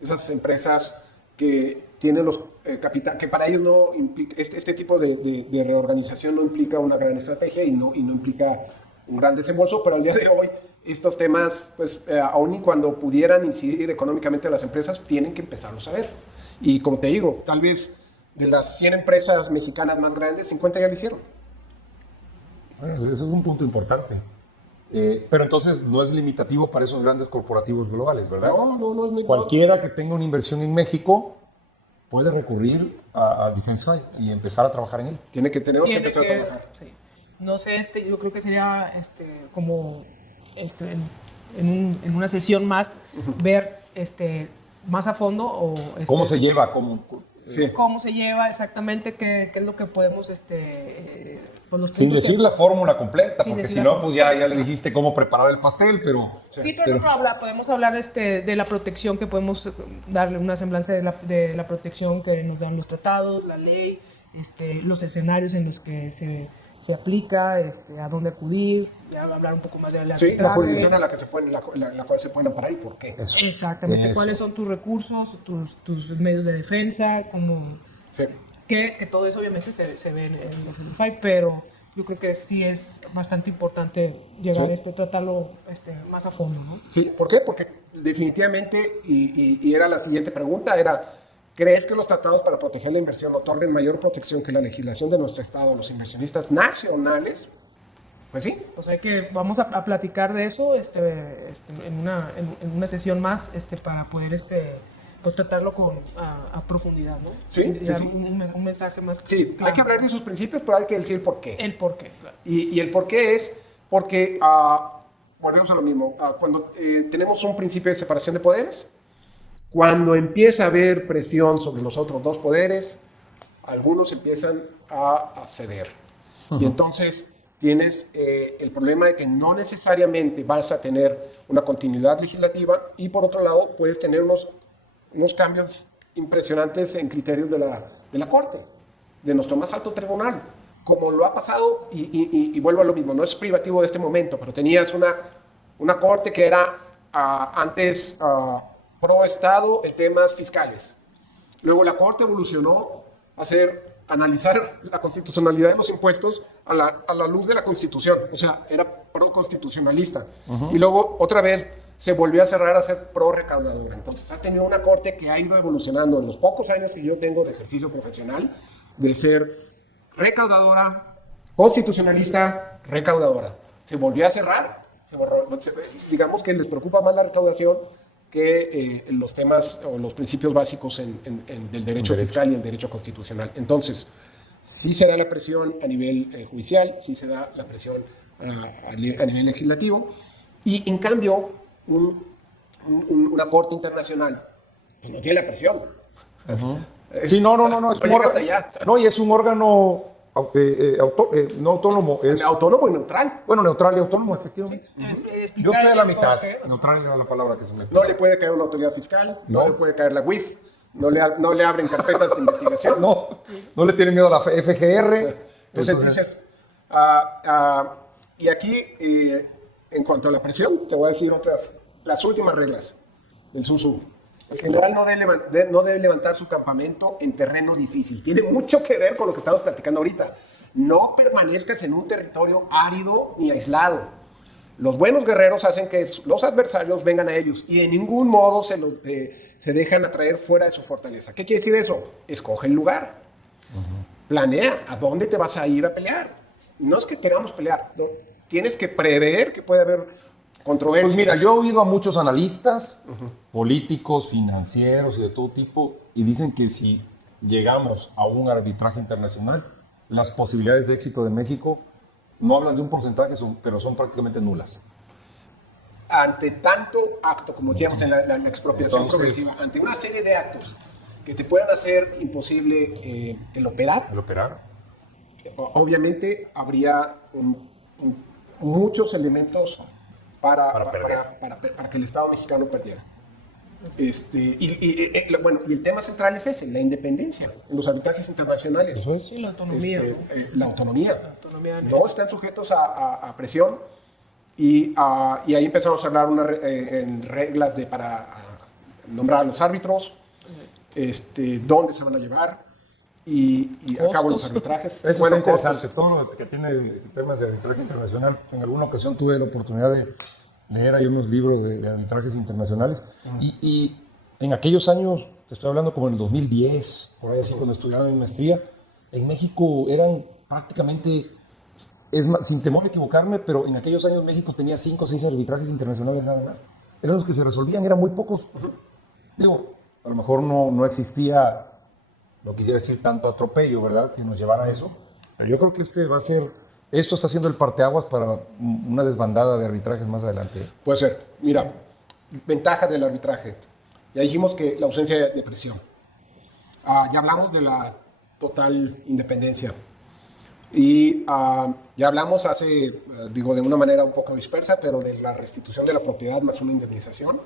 esas empresas que tienen los capital, que para ellos no implica, este tipo de reorganización no implica una gran estrategia y no implica un gran desembolso, pero al día de hoy estos temas, pues aun y cuando pudieran incidir económicamente a las empresas, tienen que empezarlos a ver. Y como te digo, tal vez de las 100 empresas mexicanas más grandes, 50 ya lo hicieron. Bueno, eso es un punto importante. Pero entonces no es limitativo para esos grandes corporativos globales, ¿verdad? No es muy Cualquiera que tenga una inversión en México puede recurrir a DefenseHealth y empezar a trabajar en él. Tenemos que empezar a trabajar. Sí. No sé, yo creo que sería como en una sesión más ver más a fondo o ¿Cómo se lleva? ¿Cómo se lleva exactamente? ¿Qué es lo que podemos pues sin decir la fórmula completa, porque si no, pues ya le dijiste cómo preparar el pastel, pero... Sí, pero podemos hablar de la protección que podemos darle una semblanza de la protección que nos dan los tratados, la ley, los escenarios en los que se aplica, a dónde acudir, ya hablar un poco más de la la jurisdicción a la cual se pueden amparar y por qué. Eso. Exactamente, Eso. cuáles son tus recursos, tus medios de defensa, que todo eso obviamente se ve en DefenseHealth, pero yo creo que sí es bastante importante llegar tratarlo más a fondo, ¿no? Sí, ¿por qué? Porque definitivamente, y era la siguiente pregunta, ¿crees que los tratados para proteger la inversión otorguen mayor protección que la legislación de nuestro Estado a los inversionistas nacionales? Pues sí. O sea que vamos a platicar de eso en una sesión más para poder pues tratarlo a profundidad, ¿no? Sí, un mensaje más Sí, claro. hay que hablar de sus principios, pero hay que decir el por qué. El por qué, claro. Y el por qué es porque, volvemos a lo mismo, cuando tenemos un principio de separación de poderes, cuando empieza a haber presión sobre los otros dos poderes, algunos empiezan a ceder. Y entonces tienes el problema de que no necesariamente vas a tener una continuidad legislativa y por otro lado puedes tener unos cambios impresionantes en criterios de la Corte, de nuestro más alto tribunal, como lo ha pasado, y vuelvo a lo mismo, no es privativo de este momento, pero tenías una Corte que era antes pro Estado en temas fiscales. Luego la Corte evolucionó a analizar la constitucionalidad de los impuestos a la luz de la Constitución, o sea, era pro constitucionalista. Y luego otra vez se volvió a cerrar a ser pro recaudadora. Entonces has tenido una Corte que ha ido evolucionando en los pocos años que yo tengo de ejercicio profesional, de ser recaudadora, constitucionalista, recaudadora. Se volvió a cerrar, digamos que les preocupa más la recaudación que los temas o los principios básicos del derecho fiscal y el derecho constitucional. Entonces, sí se da la presión a nivel judicial, sí se da la presión a nivel legislativo, y en cambio, una corte internacional pues no tiene la presión. Sí, no. Es un órgano, y es un órgano no autónomo, es... Autónomo y neutral. Bueno, neutral y autónomo, efectivamente. Yo estoy a la mitad. ¿Por qué? Neutral era la palabra que se me... No le puede caer una autoridad fiscal, no le puede caer la WIF, no le abren carpetas de investigación. No le tiene miedo a la FGR. Entonces dices, y aquí, en cuanto a la presión, te voy a decir las últimas reglas del SUSU. El general no debe levantar su campamento en terreno difícil. Tiene mucho que ver con lo que estamos platicando ahorita. No permanezcas en un territorio árido ni aislado. Los buenos guerreros hacen que los adversarios vengan a ellos y en ningún modo se dejan atraer fuera de su fortaleza. ¿Qué quiere decir eso? Escoge el lugar. Planea a dónde te vas a ir a pelear. No es que queramos pelear, no. Tienes que prever que puede haber controversia. Pues mira, yo he oído a muchos analistas, políticos, financieros y de todo tipo, y dicen que si llegamos a un arbitraje internacional, las posibilidades de éxito de México no hablan de un porcentaje, pero son prácticamente nulas. Ante tanto acto, como decíamos en la expropiación progresiva, ante una serie de actos que te puedan hacer imposible el operar, obviamente habría muchos elementos para que el Estado mexicano perdiera. Bueno, y el tema central es ese, la independencia en los arbitrajes internacionales. Eso es. Sí, la autonomía. La autonomía. autonomía No están sujetos a presión y ahí empezamos a hablar en reglas para nombrar a los árbitros, dónde se van a llevar y a cabo los arbitrajes. Eso es interesante, todo lo que tiene temas de arbitraje internacional. En alguna ocasión tuve la oportunidad de leer ahí unos libros de arbitrajes internacionales y en aquellos años, te estoy hablando como en el 2010, por ahí así cuando estudiaba mi maestría, en México eran prácticamente, es más, sin temor a equivocarme, pero en aquellos años México tenía 5 o 6 arbitrajes internacionales nada más. Eran los que se resolvían, eran muy pocos. Digo, a lo mejor no existía, no quisiera decir tanto atropello, ¿verdad?, que nos llevara a eso, pero yo creo que esto está siendo el parteaguas para una desbandada de arbitrajes más adelante. Puede ser. Mira, ventaja del arbitraje. Ya dijimos que la ausencia de presión. Ya hablamos de la total independencia. Y ya hablamos de una manera un poco dispersa, pero de la restitución de la propiedad más una indemnización.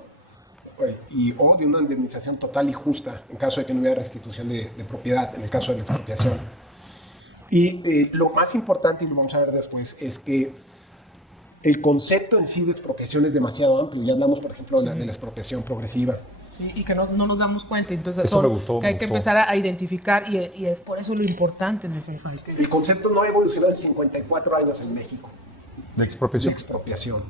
O de una indemnización total y justa en caso de que no hubiera restitución de propiedad, en el caso de la expropiación. Y lo más importante, y lo vamos a ver después, es que el concepto en sí de expropiación es demasiado amplio. Ya hablamos, por ejemplo, de la expropiación progresiva. Sí, y que no nos damos cuenta. Entonces, eso me gustó. Que hay que empezar a identificar y es por eso lo importante en el FIFA. El concepto no ha evolucionado en 54 años en México. ¿De expropiación? De expropiación.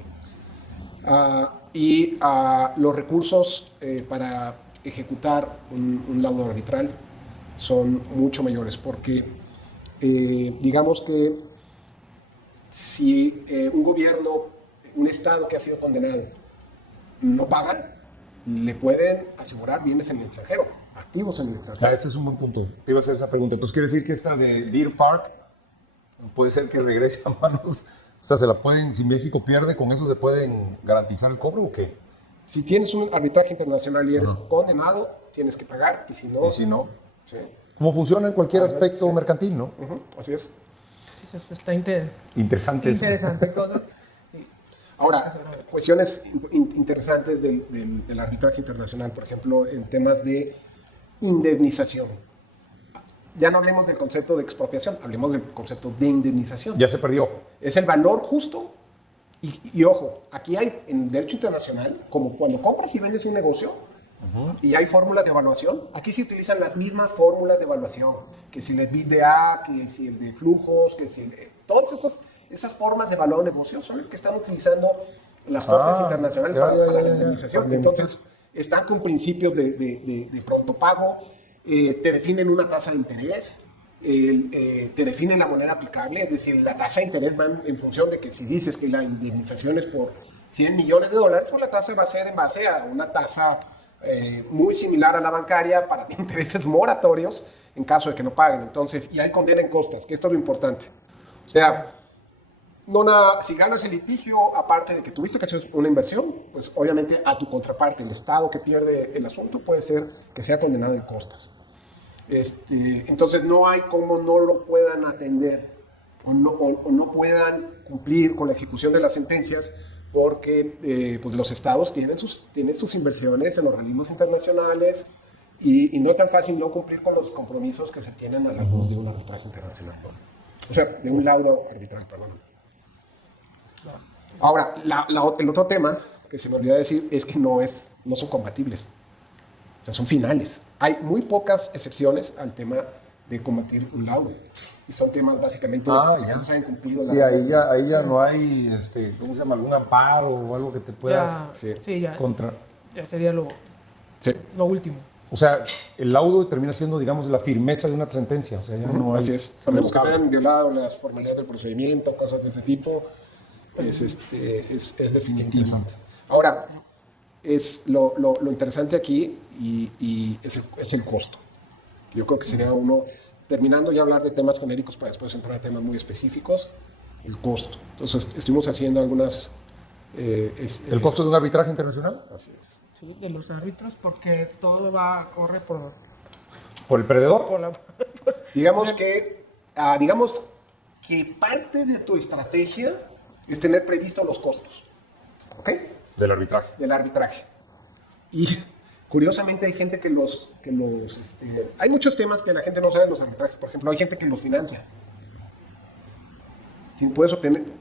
Los recursos para ejecutar un laudo arbitral son mucho mayores porque digamos que si un gobierno, un estado que ha sido condenado no paga, le pueden asegurar bienes en el extranjero, activos en el extranjero. Ese es un buen punto. Te iba a hacer esa pregunta. Entonces, ¿quiere decir que esta de Deer Park puede ser que regrese a manos? O sea, si México pierde, ¿con eso se pueden garantizar el cobro o qué? Si tienes un arbitraje internacional y eres condenado, tienes que pagar, y si no... ¿Y si no? Sí. Como funciona en cualquier aspecto mercantil, ¿no? Así es. Eso está Interesante eso. interesante cosa. Sí. Ahora, cuestiones interesantes del arbitraje internacional, por ejemplo, en temas de indemnización. Ya no hablemos del concepto de expropiación, hablemos del concepto de indemnización. Ya se perdió. Es el valor justo. Y ojo, aquí hay en derecho internacional, como cuando compras y vendes un negocio, y hay fórmulas de evaluación, aquí se utilizan las mismas fórmulas de evaluación, que si el EBITDA, que si el de flujos, que si todas esas formas de evaluar un negocio son las que están utilizando las cortes internacionales para la indemnización. Entonces, están con principios de pronto pago, te definen una tasa de interés, te definen la moneda aplicable, es decir, la tasa de interés va en función de que si dices que la indemnización es por $100 millones, pues la tasa va a ser en base a una tasa muy similar a la bancaria para intereses moratorios en caso de que no paguen. Entonces, y ahí contienen costas, que esto es lo importante. O sea, si ganas el litigio, aparte de que tuviste que hacer una inversión, pues obviamente a tu contraparte, el Estado que pierde el asunto, puede ser que sea condenado en costas. Entonces no hay cómo no lo puedan atender o no puedan cumplir con la ejecución de las sentencias porque pues los estados tienen sus inversiones en organismos internacionales y no es tan fácil no cumplir con los compromisos que se tienen a la luz de un arbitraje internacional. O sea, de un laudo arbitral, perdón. Ahora, el otro tema que se me olvidó decir es que no son compatibles. O sea, son finales. Hay muy pocas excepciones al tema de combatir un laudo. Y son temas básicamente que no se han cumplido. Sí, ahí ya no hay, ¿cómo se llama? Algún amparo o algo que te puedas contra. Ya sería lo último. O sea, el laudo termina siendo, digamos, la firmeza de una sentencia. O sea, ya no hay. Así es. Sabemos que se han violado las formalidades del procedimiento, cosas de ese tipo. Es definitivo. Ahora, lo interesante aquí y es el costo. Yo creo que sería terminando ya hablar de temas genéricos para después entrar a temas muy específicos, el costo. Entonces, estuvimos haciendo algunas... ¿El costo de un arbitraje internacional? Así es. Sí, de los árbitros, porque todo corre ¿Por el perdedor? Digamos que parte de tu estrategia es tener previsto los costos. ¿Ok? Del arbitraje. Del arbitraje. Y curiosamente hay gente hay muchos temas que la gente no sabe de los arbitrajes. Por ejemplo, hay gente que los financia.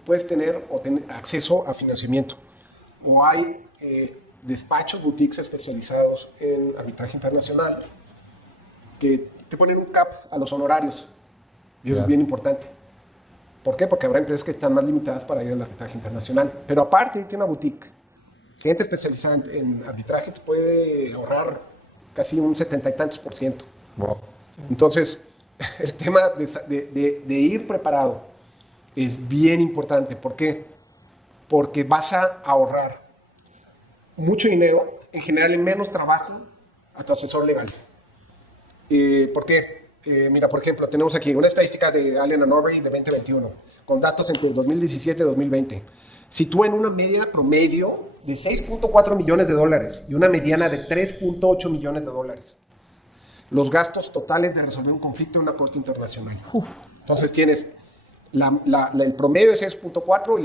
Puedes tener acceso a financiamiento. O hay despachos, boutiques especializados en arbitraje internacional que te ponen un cap a los honorarios. Y eso es bien importante. ¿Por qué? Porque habrá empresas que están más limitadas para ir al arbitraje internacional. Pero aparte, tiene una boutique. Gente especializada en arbitraje te puede ahorrar casi un 70 y tantos %. Wow. Entonces, el tema de ir preparado es bien importante. ¿Por qué? Porque vas a ahorrar mucho dinero, en general en menos trabajo, a tu asesor legal. ¿Por qué? Mira, por ejemplo, tenemos aquí una estadística de Allen & Overy de 2021, con datos entre 2017 y 2020. Sitúa en una media promedio de $6.4 millones y una mediana de $3.8 millones. Los gastos totales de resolver un conflicto en una corte internacional. Entonces tienes el promedio de 6.4 y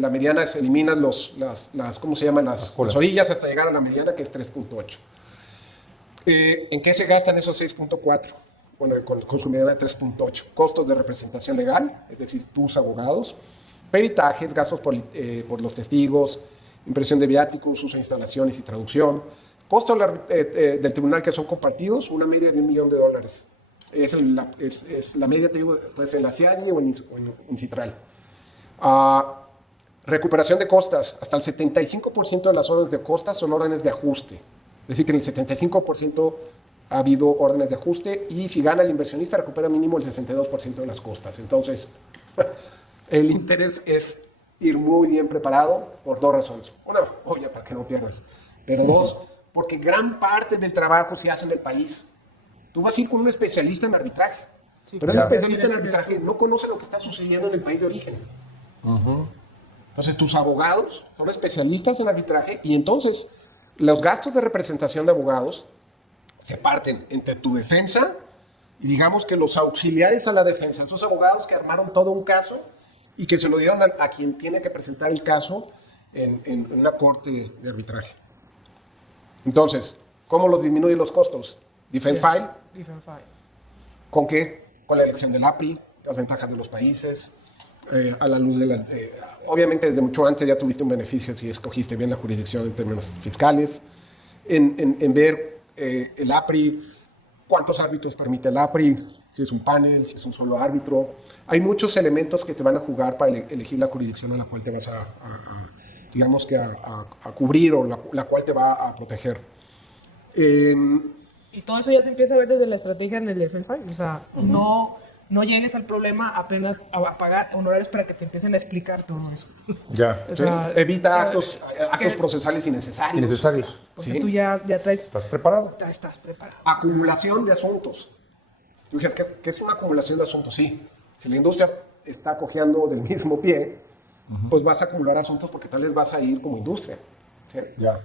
la mediana se eliminan ¿cómo se llaman? Las orillas hasta llegar a la mediana, que es 3.8. ¿En qué se gastan esos 6.4? Bueno, con su mediana de 3.8. Costos de representación legal, es decir, tus abogados, peritajes, gastos por los testigos, impresión de viáticos, uso de instalaciones y traducción. Costos del tribunal que son compartidos, una media de $1 millón. Es la media, te digo, pues en la CIADI o en Incitral. Recuperación de costas. Hasta el 75% de las órdenes de costas son órdenes de ajuste. Es decir, que en el 75% ha habido órdenes de ajuste y si gana el inversionista recupera mínimo el 62% de las costas. Entonces, el interés es ir muy bien preparado por dos razones. Una, oye, para que no pierdas. Pero dos, porque gran parte del trabajo se hace en el país. Tú vas a ir con un especialista en arbitraje, pero ese especialista en arbitraje no conoce lo que está sucediendo en el país de origen. Entonces, tus abogados son especialistas en arbitraje y entonces los gastos de representación de abogados se parten entre tu defensa y digamos que los auxiliares a la defensa, esos abogados que armaron todo un caso y que se lo dieron a quien tiene que presentar el caso en una corte de arbitraje. Entonces, ¿cómo los disminuyen los costos? Defense file. ¿Con qué? Con la elección del APRI, las ventajas de los países, a la luz de obviamente desde mucho antes ya tuviste un beneficio si escogiste bien la jurisdicción en términos fiscales, en ver el APRI, cuántos árbitros permite el APRI, si es un panel, si es un solo árbitro. Hay muchos elementos que te van a jugar para elegir la jurisdicción en la cual te vas a cubrir o la cual te va a proteger. Y todo eso ya se empieza a ver desde la estrategia en el defense file. O sea, no llegues al problema apenas a pagar honorarios para que te empiecen a explicar todo eso. Ya. O sea, evita actos procesales innecesarios. Porque tú ya traes... ¿Estás preparado? Estás preparado. Acumulación de asuntos. Tú dices, ¿qué es una acumulación de asuntos? Sí. Si la industria está cojeando del mismo pie, pues vas a acumular asuntos porque tal vez vas a ir como industria. ¿Sí? Ya.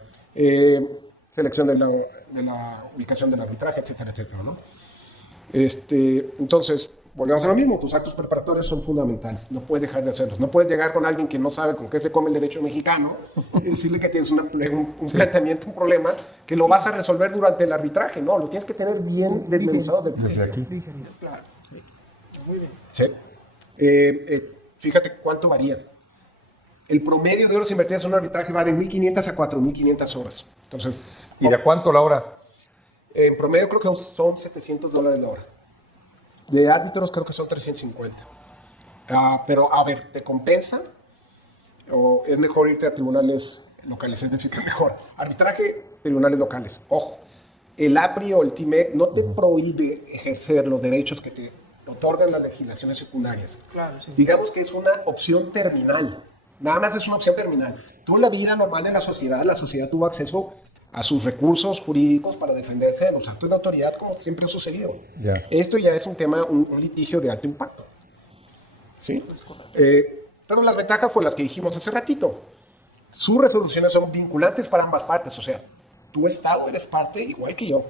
Selección de la ubicación del arbitraje, etcétera, etcétera, ¿no? Entonces, volvemos a lo mismo, tus actos preparatorios son fundamentales, no puedes dejar de hacerlos. No puedes llegar con alguien que no sabe con qué se come el derecho mexicano y decirle que tienes un planteamiento, un problema, que lo vas a resolver durante el arbitraje, no, lo tienes que tener bien desmenuzado desde aquí. Claro, sí. Muy bien. Sí. Fíjate cuánto varía. El promedio de horas invertidas en un arbitraje va de 1.500 a 4.500 horas. Entonces, ¿Y de a cuánto la hora? en promedio creo que son $700 la hora. De árbitros creo que son 350. Pero, a ver, ¿te compensa? ¿O es mejor irte a tribunales locales? Es decir, que es mejor. Arbitraje, tribunales locales. Ojo, el APRI o el TIMEC no te prohíbe ejercer los derechos que te otorgan las legislaciones secundarias. Claro, sí. Digamos que es una opción terminal. Nada más es una opción terminal. Tú en la vida normal de la sociedad tuvo acceso a sus recursos jurídicos para defenderse de los actos de autoridad, como siempre ha sucedido. Ya. Esto ya es un tema, un litigio de alto impacto. ¿Sí? Pero las ventajas fueron las que dijimos hace ratito. Sus resoluciones son vinculantes para ambas partes. O sea, tu Estado eres parte igual que yo.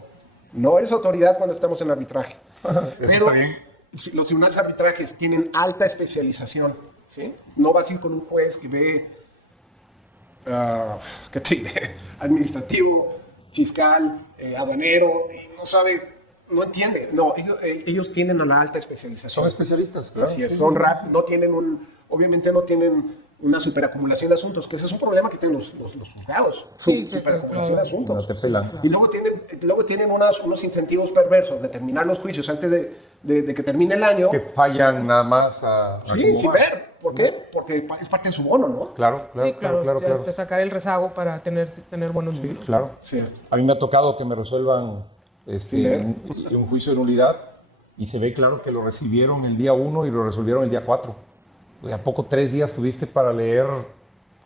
No eres autoridad cuando estamos en arbitraje. Eso está bien. Los tribunales de arbitrajes tienen alta especialización. ¿Sí? No vas a ir con un juez que ve, ¿qué te diré? Administrativo, fiscal, aduanero, y no sabe, no entiende. No, ellos tienen una alta especialización. Son especialistas, claro. Así es, no tienen obviamente no tienen una superacumulación de asuntos, que ese es un problema que tienen los juzgados. Superacumulación de asuntos. No te pelan. Y luego tienen unos incentivos perversos de terminar los juicios antes de que termine el año. Que fallan nada más Sí, sin ver. ¿Por qué? Porque es parte de su bono, ¿no? Claro. Te sacar el rezago para tener buenos números. Claro. Sí. A mí me ha tocado que me resuelvan un juicio de nulidad y se ve claro que lo recibieron el día 1 y lo resolvieron el día 4. ¿A poco 3 días tuviste para leer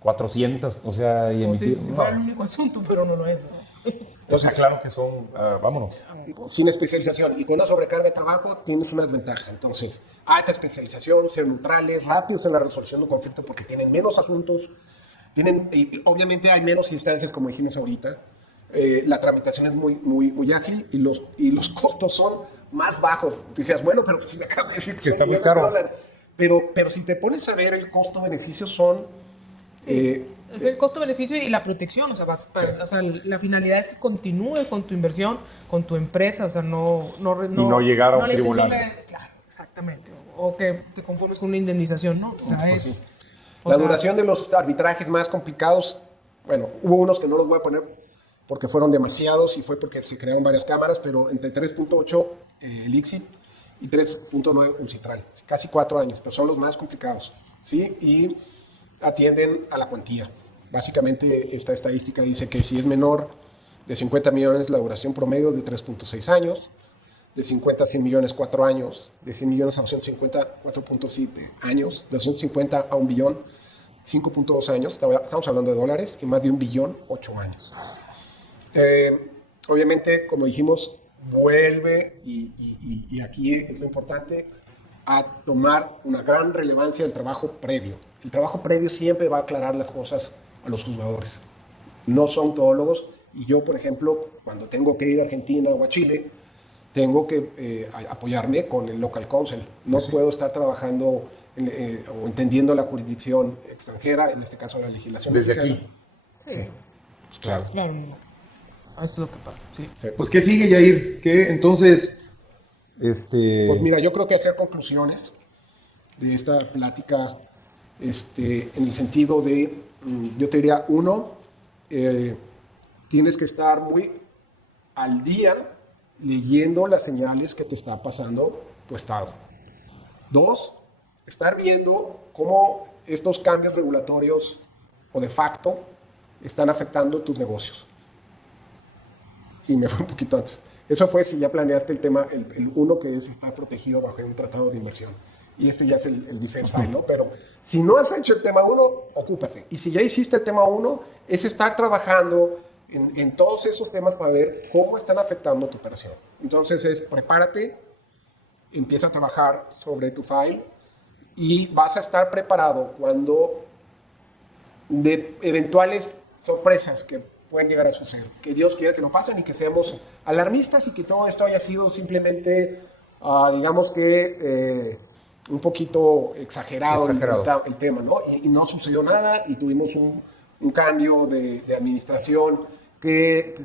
400? O sea, y emitir. Si fuera el único asunto, pero no lo es, ¿no? Entonces, claro que son. Vámonos. Sin especialización y con una sobrecarga de trabajo tienes una desventaja. Entonces, alta especialización, ser neutrales, rápidos en la resolución de un conflicto porque tienen menos asuntos, y obviamente hay menos instancias, como dijimos ahorita. La tramitación es muy ágil y los costos son más bajos. Tú dijeras, bueno, pero si me acabo de decir que está muy caro. Pero si te pones a ver, el costo-beneficio son... es el costo-beneficio y la protección. O sea, la finalidad es que continúe con tu inversión, con tu empresa. O sea, no llegar a un la intención tribunal. Claro, exactamente. O que te conformes con una indemnización, ¿no? O sea, La duración de los arbitrajes más complicados, bueno, hubo unos que no los voy a poner porque fueron demasiados y fue porque se crearon varias cámaras, pero entre 3.8 el ICSID y 3.9 un Citral, casi 4 años, pero son los más complicados, ¿sí? Y atienden a la cuantía. Básicamente esta estadística dice que si es menor de 50 millones, la duración promedio es de 3.6 años, de 50 a 100 millones, 4 años, de 100 millones a 250, 4.7 años, de 250 a 1 billón, 5.2 años, estamos hablando de dólares, y más de 1 billón, 8 años. Obviamente, como dijimos, vuelve, y aquí es lo importante, a tomar una gran relevancia el trabajo previo. El trabajo previo siempre va a aclarar las cosas a los juzgadores. No son todólogos, y yo, por ejemplo, cuando tengo que ir a Argentina o a Chile, tengo que apoyarme con el local counsel. No puedo estar trabajando o entendiendo la jurisdicción extranjera, en este caso la legislación Desde mexicana. aquí. Sí. Claro. Claro, eso es lo que pasa. Sí. Pues, ¿qué sigue, Yair? ¿Qué entonces? Pues mira, yo creo que hacer conclusiones de esta plática, en el sentido de, yo te diría, uno, tienes que estar muy al día leyendo las señales que te está pasando tu Estado. 2, estar viendo cómo estos cambios regulatorios o de facto están afectando tus negocios. Y me fui un poquito antes. Eso fue si ya planeaste el tema, el uno, que es estar protegido bajo un tratado de inversión. Y este ya es el defense file, ¿no? Pero si no has hecho el tema 1, ocúpate. Y si ya hiciste el tema 1, es estar trabajando en todos esos temas para ver cómo están afectando tu operación. Entonces prepárate, empieza a trabajar sobre tu file y vas a estar preparado cuando de eventuales sorpresas que pueden llegar a suceder. Que Dios quiera que no pasen y que seamos alarmistas y que todo esto haya sido simplemente digamos que un poquito exagerado. El tema, ¿no? Y no sucedió nada y tuvimos un cambio de administración que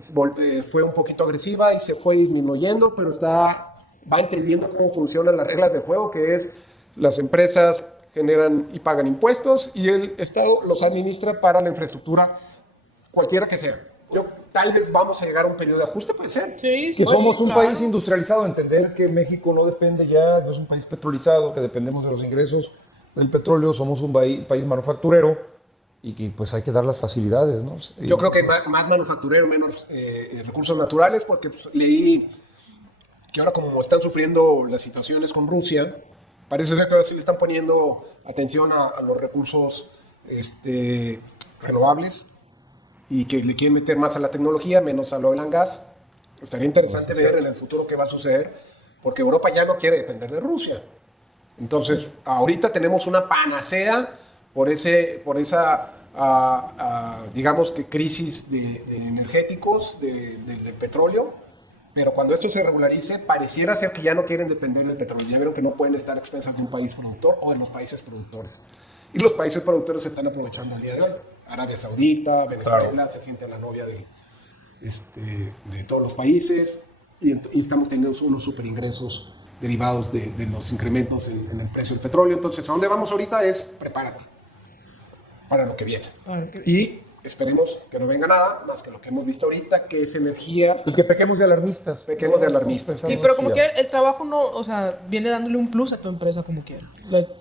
fue un poquito agresiva y se fue disminuyendo, pero va entendiendo cómo funcionan las reglas del juego, que es las empresas generan y pagan impuestos y el Estado los administra para la infraestructura, cualquiera que sea. Tal vez vamos a llegar a un periodo de ajuste, puede ser. Sí, Que pues, somos sí, un claro. país industrializado, entender que México no depende ya, no es un país petrolizado, que dependemos de los ingresos del petróleo, somos un país manufacturero y que pues hay que dar las facilidades, ¿no? Yo creo que más manufacturero, menos recursos naturales, porque pues, leí que ahora como están sufriendo las situaciones con Rusia, parece ser que ahora sí le están poniendo atención a los recursos renovables y que le quieren meter más a la tecnología, menos a lo del gas. Estaría interesante ver en el futuro qué va a suceder, porque Europa ya no quiere depender de Rusia. Entonces, ahorita tenemos una panacea por esa, digamos que crisis de energéticos, de petróleo, pero cuando esto se regularice, pareciera ser que ya no quieren depender del petróleo. Ya vieron que no pueden estar a expensas de un país productor o de los países productores. Y los países productores se están aprovechando el día de hoy. Arabia Saudita, Venezuela, claro, se siente la novia de todos los países y estamos teniendo unos super ingresos derivados de los incrementos en el precio del petróleo. Entonces, ¿a dónde vamos ahorita? Es prepárate para lo que viene. Y esperemos que no venga nada más que lo que hemos visto ahorita, que es energía. Y que pequemos de alarmistas. Pequemos de alarmistas. Sí, pero como quiera, el trabajo no, o sea, viene dándole un plus a tu empresa como quiera.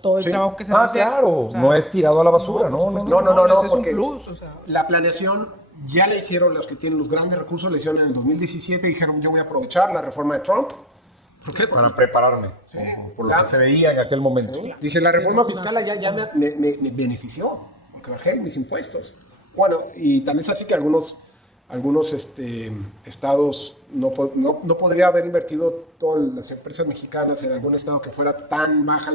Todo el trabajo que se hace. Claro, o sea, no es tirado a la basura, ¿no? No, es un plus, o sea. La planeación ya la hicieron los que tienen los grandes recursos, la hicieron en el 2017, dijeron yo voy a aprovechar la reforma de Trump. ¿Por qué? Para prepararme, sí, por lo que se veía en aquel momento. Sí. Dije, la reforma fiscal ya me benefició, porque bajé mis impuestos. Bueno, y también es así que algunos estados no podría haber invertido todas las empresas mexicanas en algún estado que fuera tan baja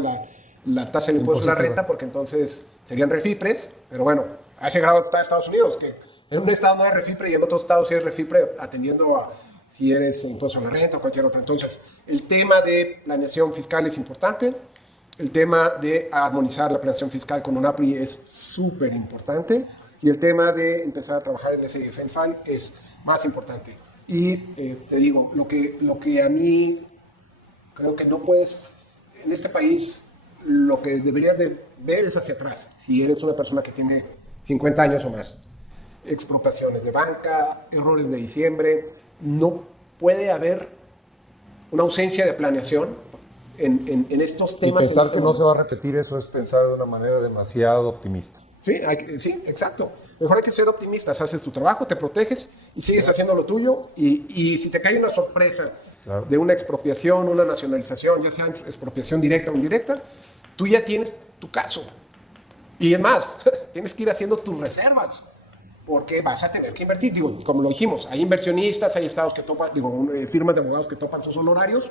la tasa de impuestos de la renta, porque entonces serían refipres, pero bueno, a ese grado está Estados Unidos, que en un estado no hay refipre y en otro estado sí es refipre, atendiendo a si eres impuesto a la renta o cualquier otro. Entonces, el tema de planeación fiscal es importante. El tema de armonizar la planeación fiscal con UNAPRI es súper importante. Y el tema de empezar a trabajar en ese Defense Fund es más importante. Y te digo, lo que a mí creo que no puedes, en este país, lo que deberías de ver es hacia atrás. Si eres una persona que tiene 50 años o más. Expropiaciones de banca, errores de diciembre. No puede haber una ausencia de planeación en estos temas. Y pensar que no se va a repetir eso es pensar de una manera demasiado optimista. Sí, sí, exacto. Mejor hay que ser optimistas. Haces tu trabajo, te proteges y sigues haciendo lo tuyo. Y si te cae una sorpresa de una expropiación, una nacionalización, ya sea expropiación directa o indirecta, tú ya tienes tu caso. Y es más, tienes que ir haciendo tus reservas, porque vas a tener que invertir. Digo, como lo dijimos, hay inversionistas, hay estados que topan, firmas de abogados que topan sus honorarios,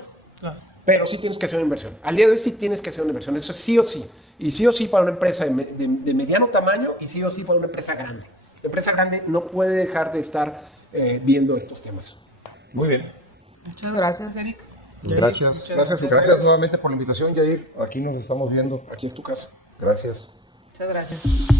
pero sí tienes que hacer una inversión. Al día de hoy sí tienes que hacer una inversión, eso sí o sí. Y sí o sí para una empresa de mediano tamaño y sí o sí para una empresa grande. La empresa grande no puede dejar de estar viendo estos temas. Muy bien. Muchas gracias, Eric. Gracias. Gracias nuevamente por la invitación, Yair. Aquí nos estamos viendo. Aquí es tu casa. Gracias. Muchas gracias.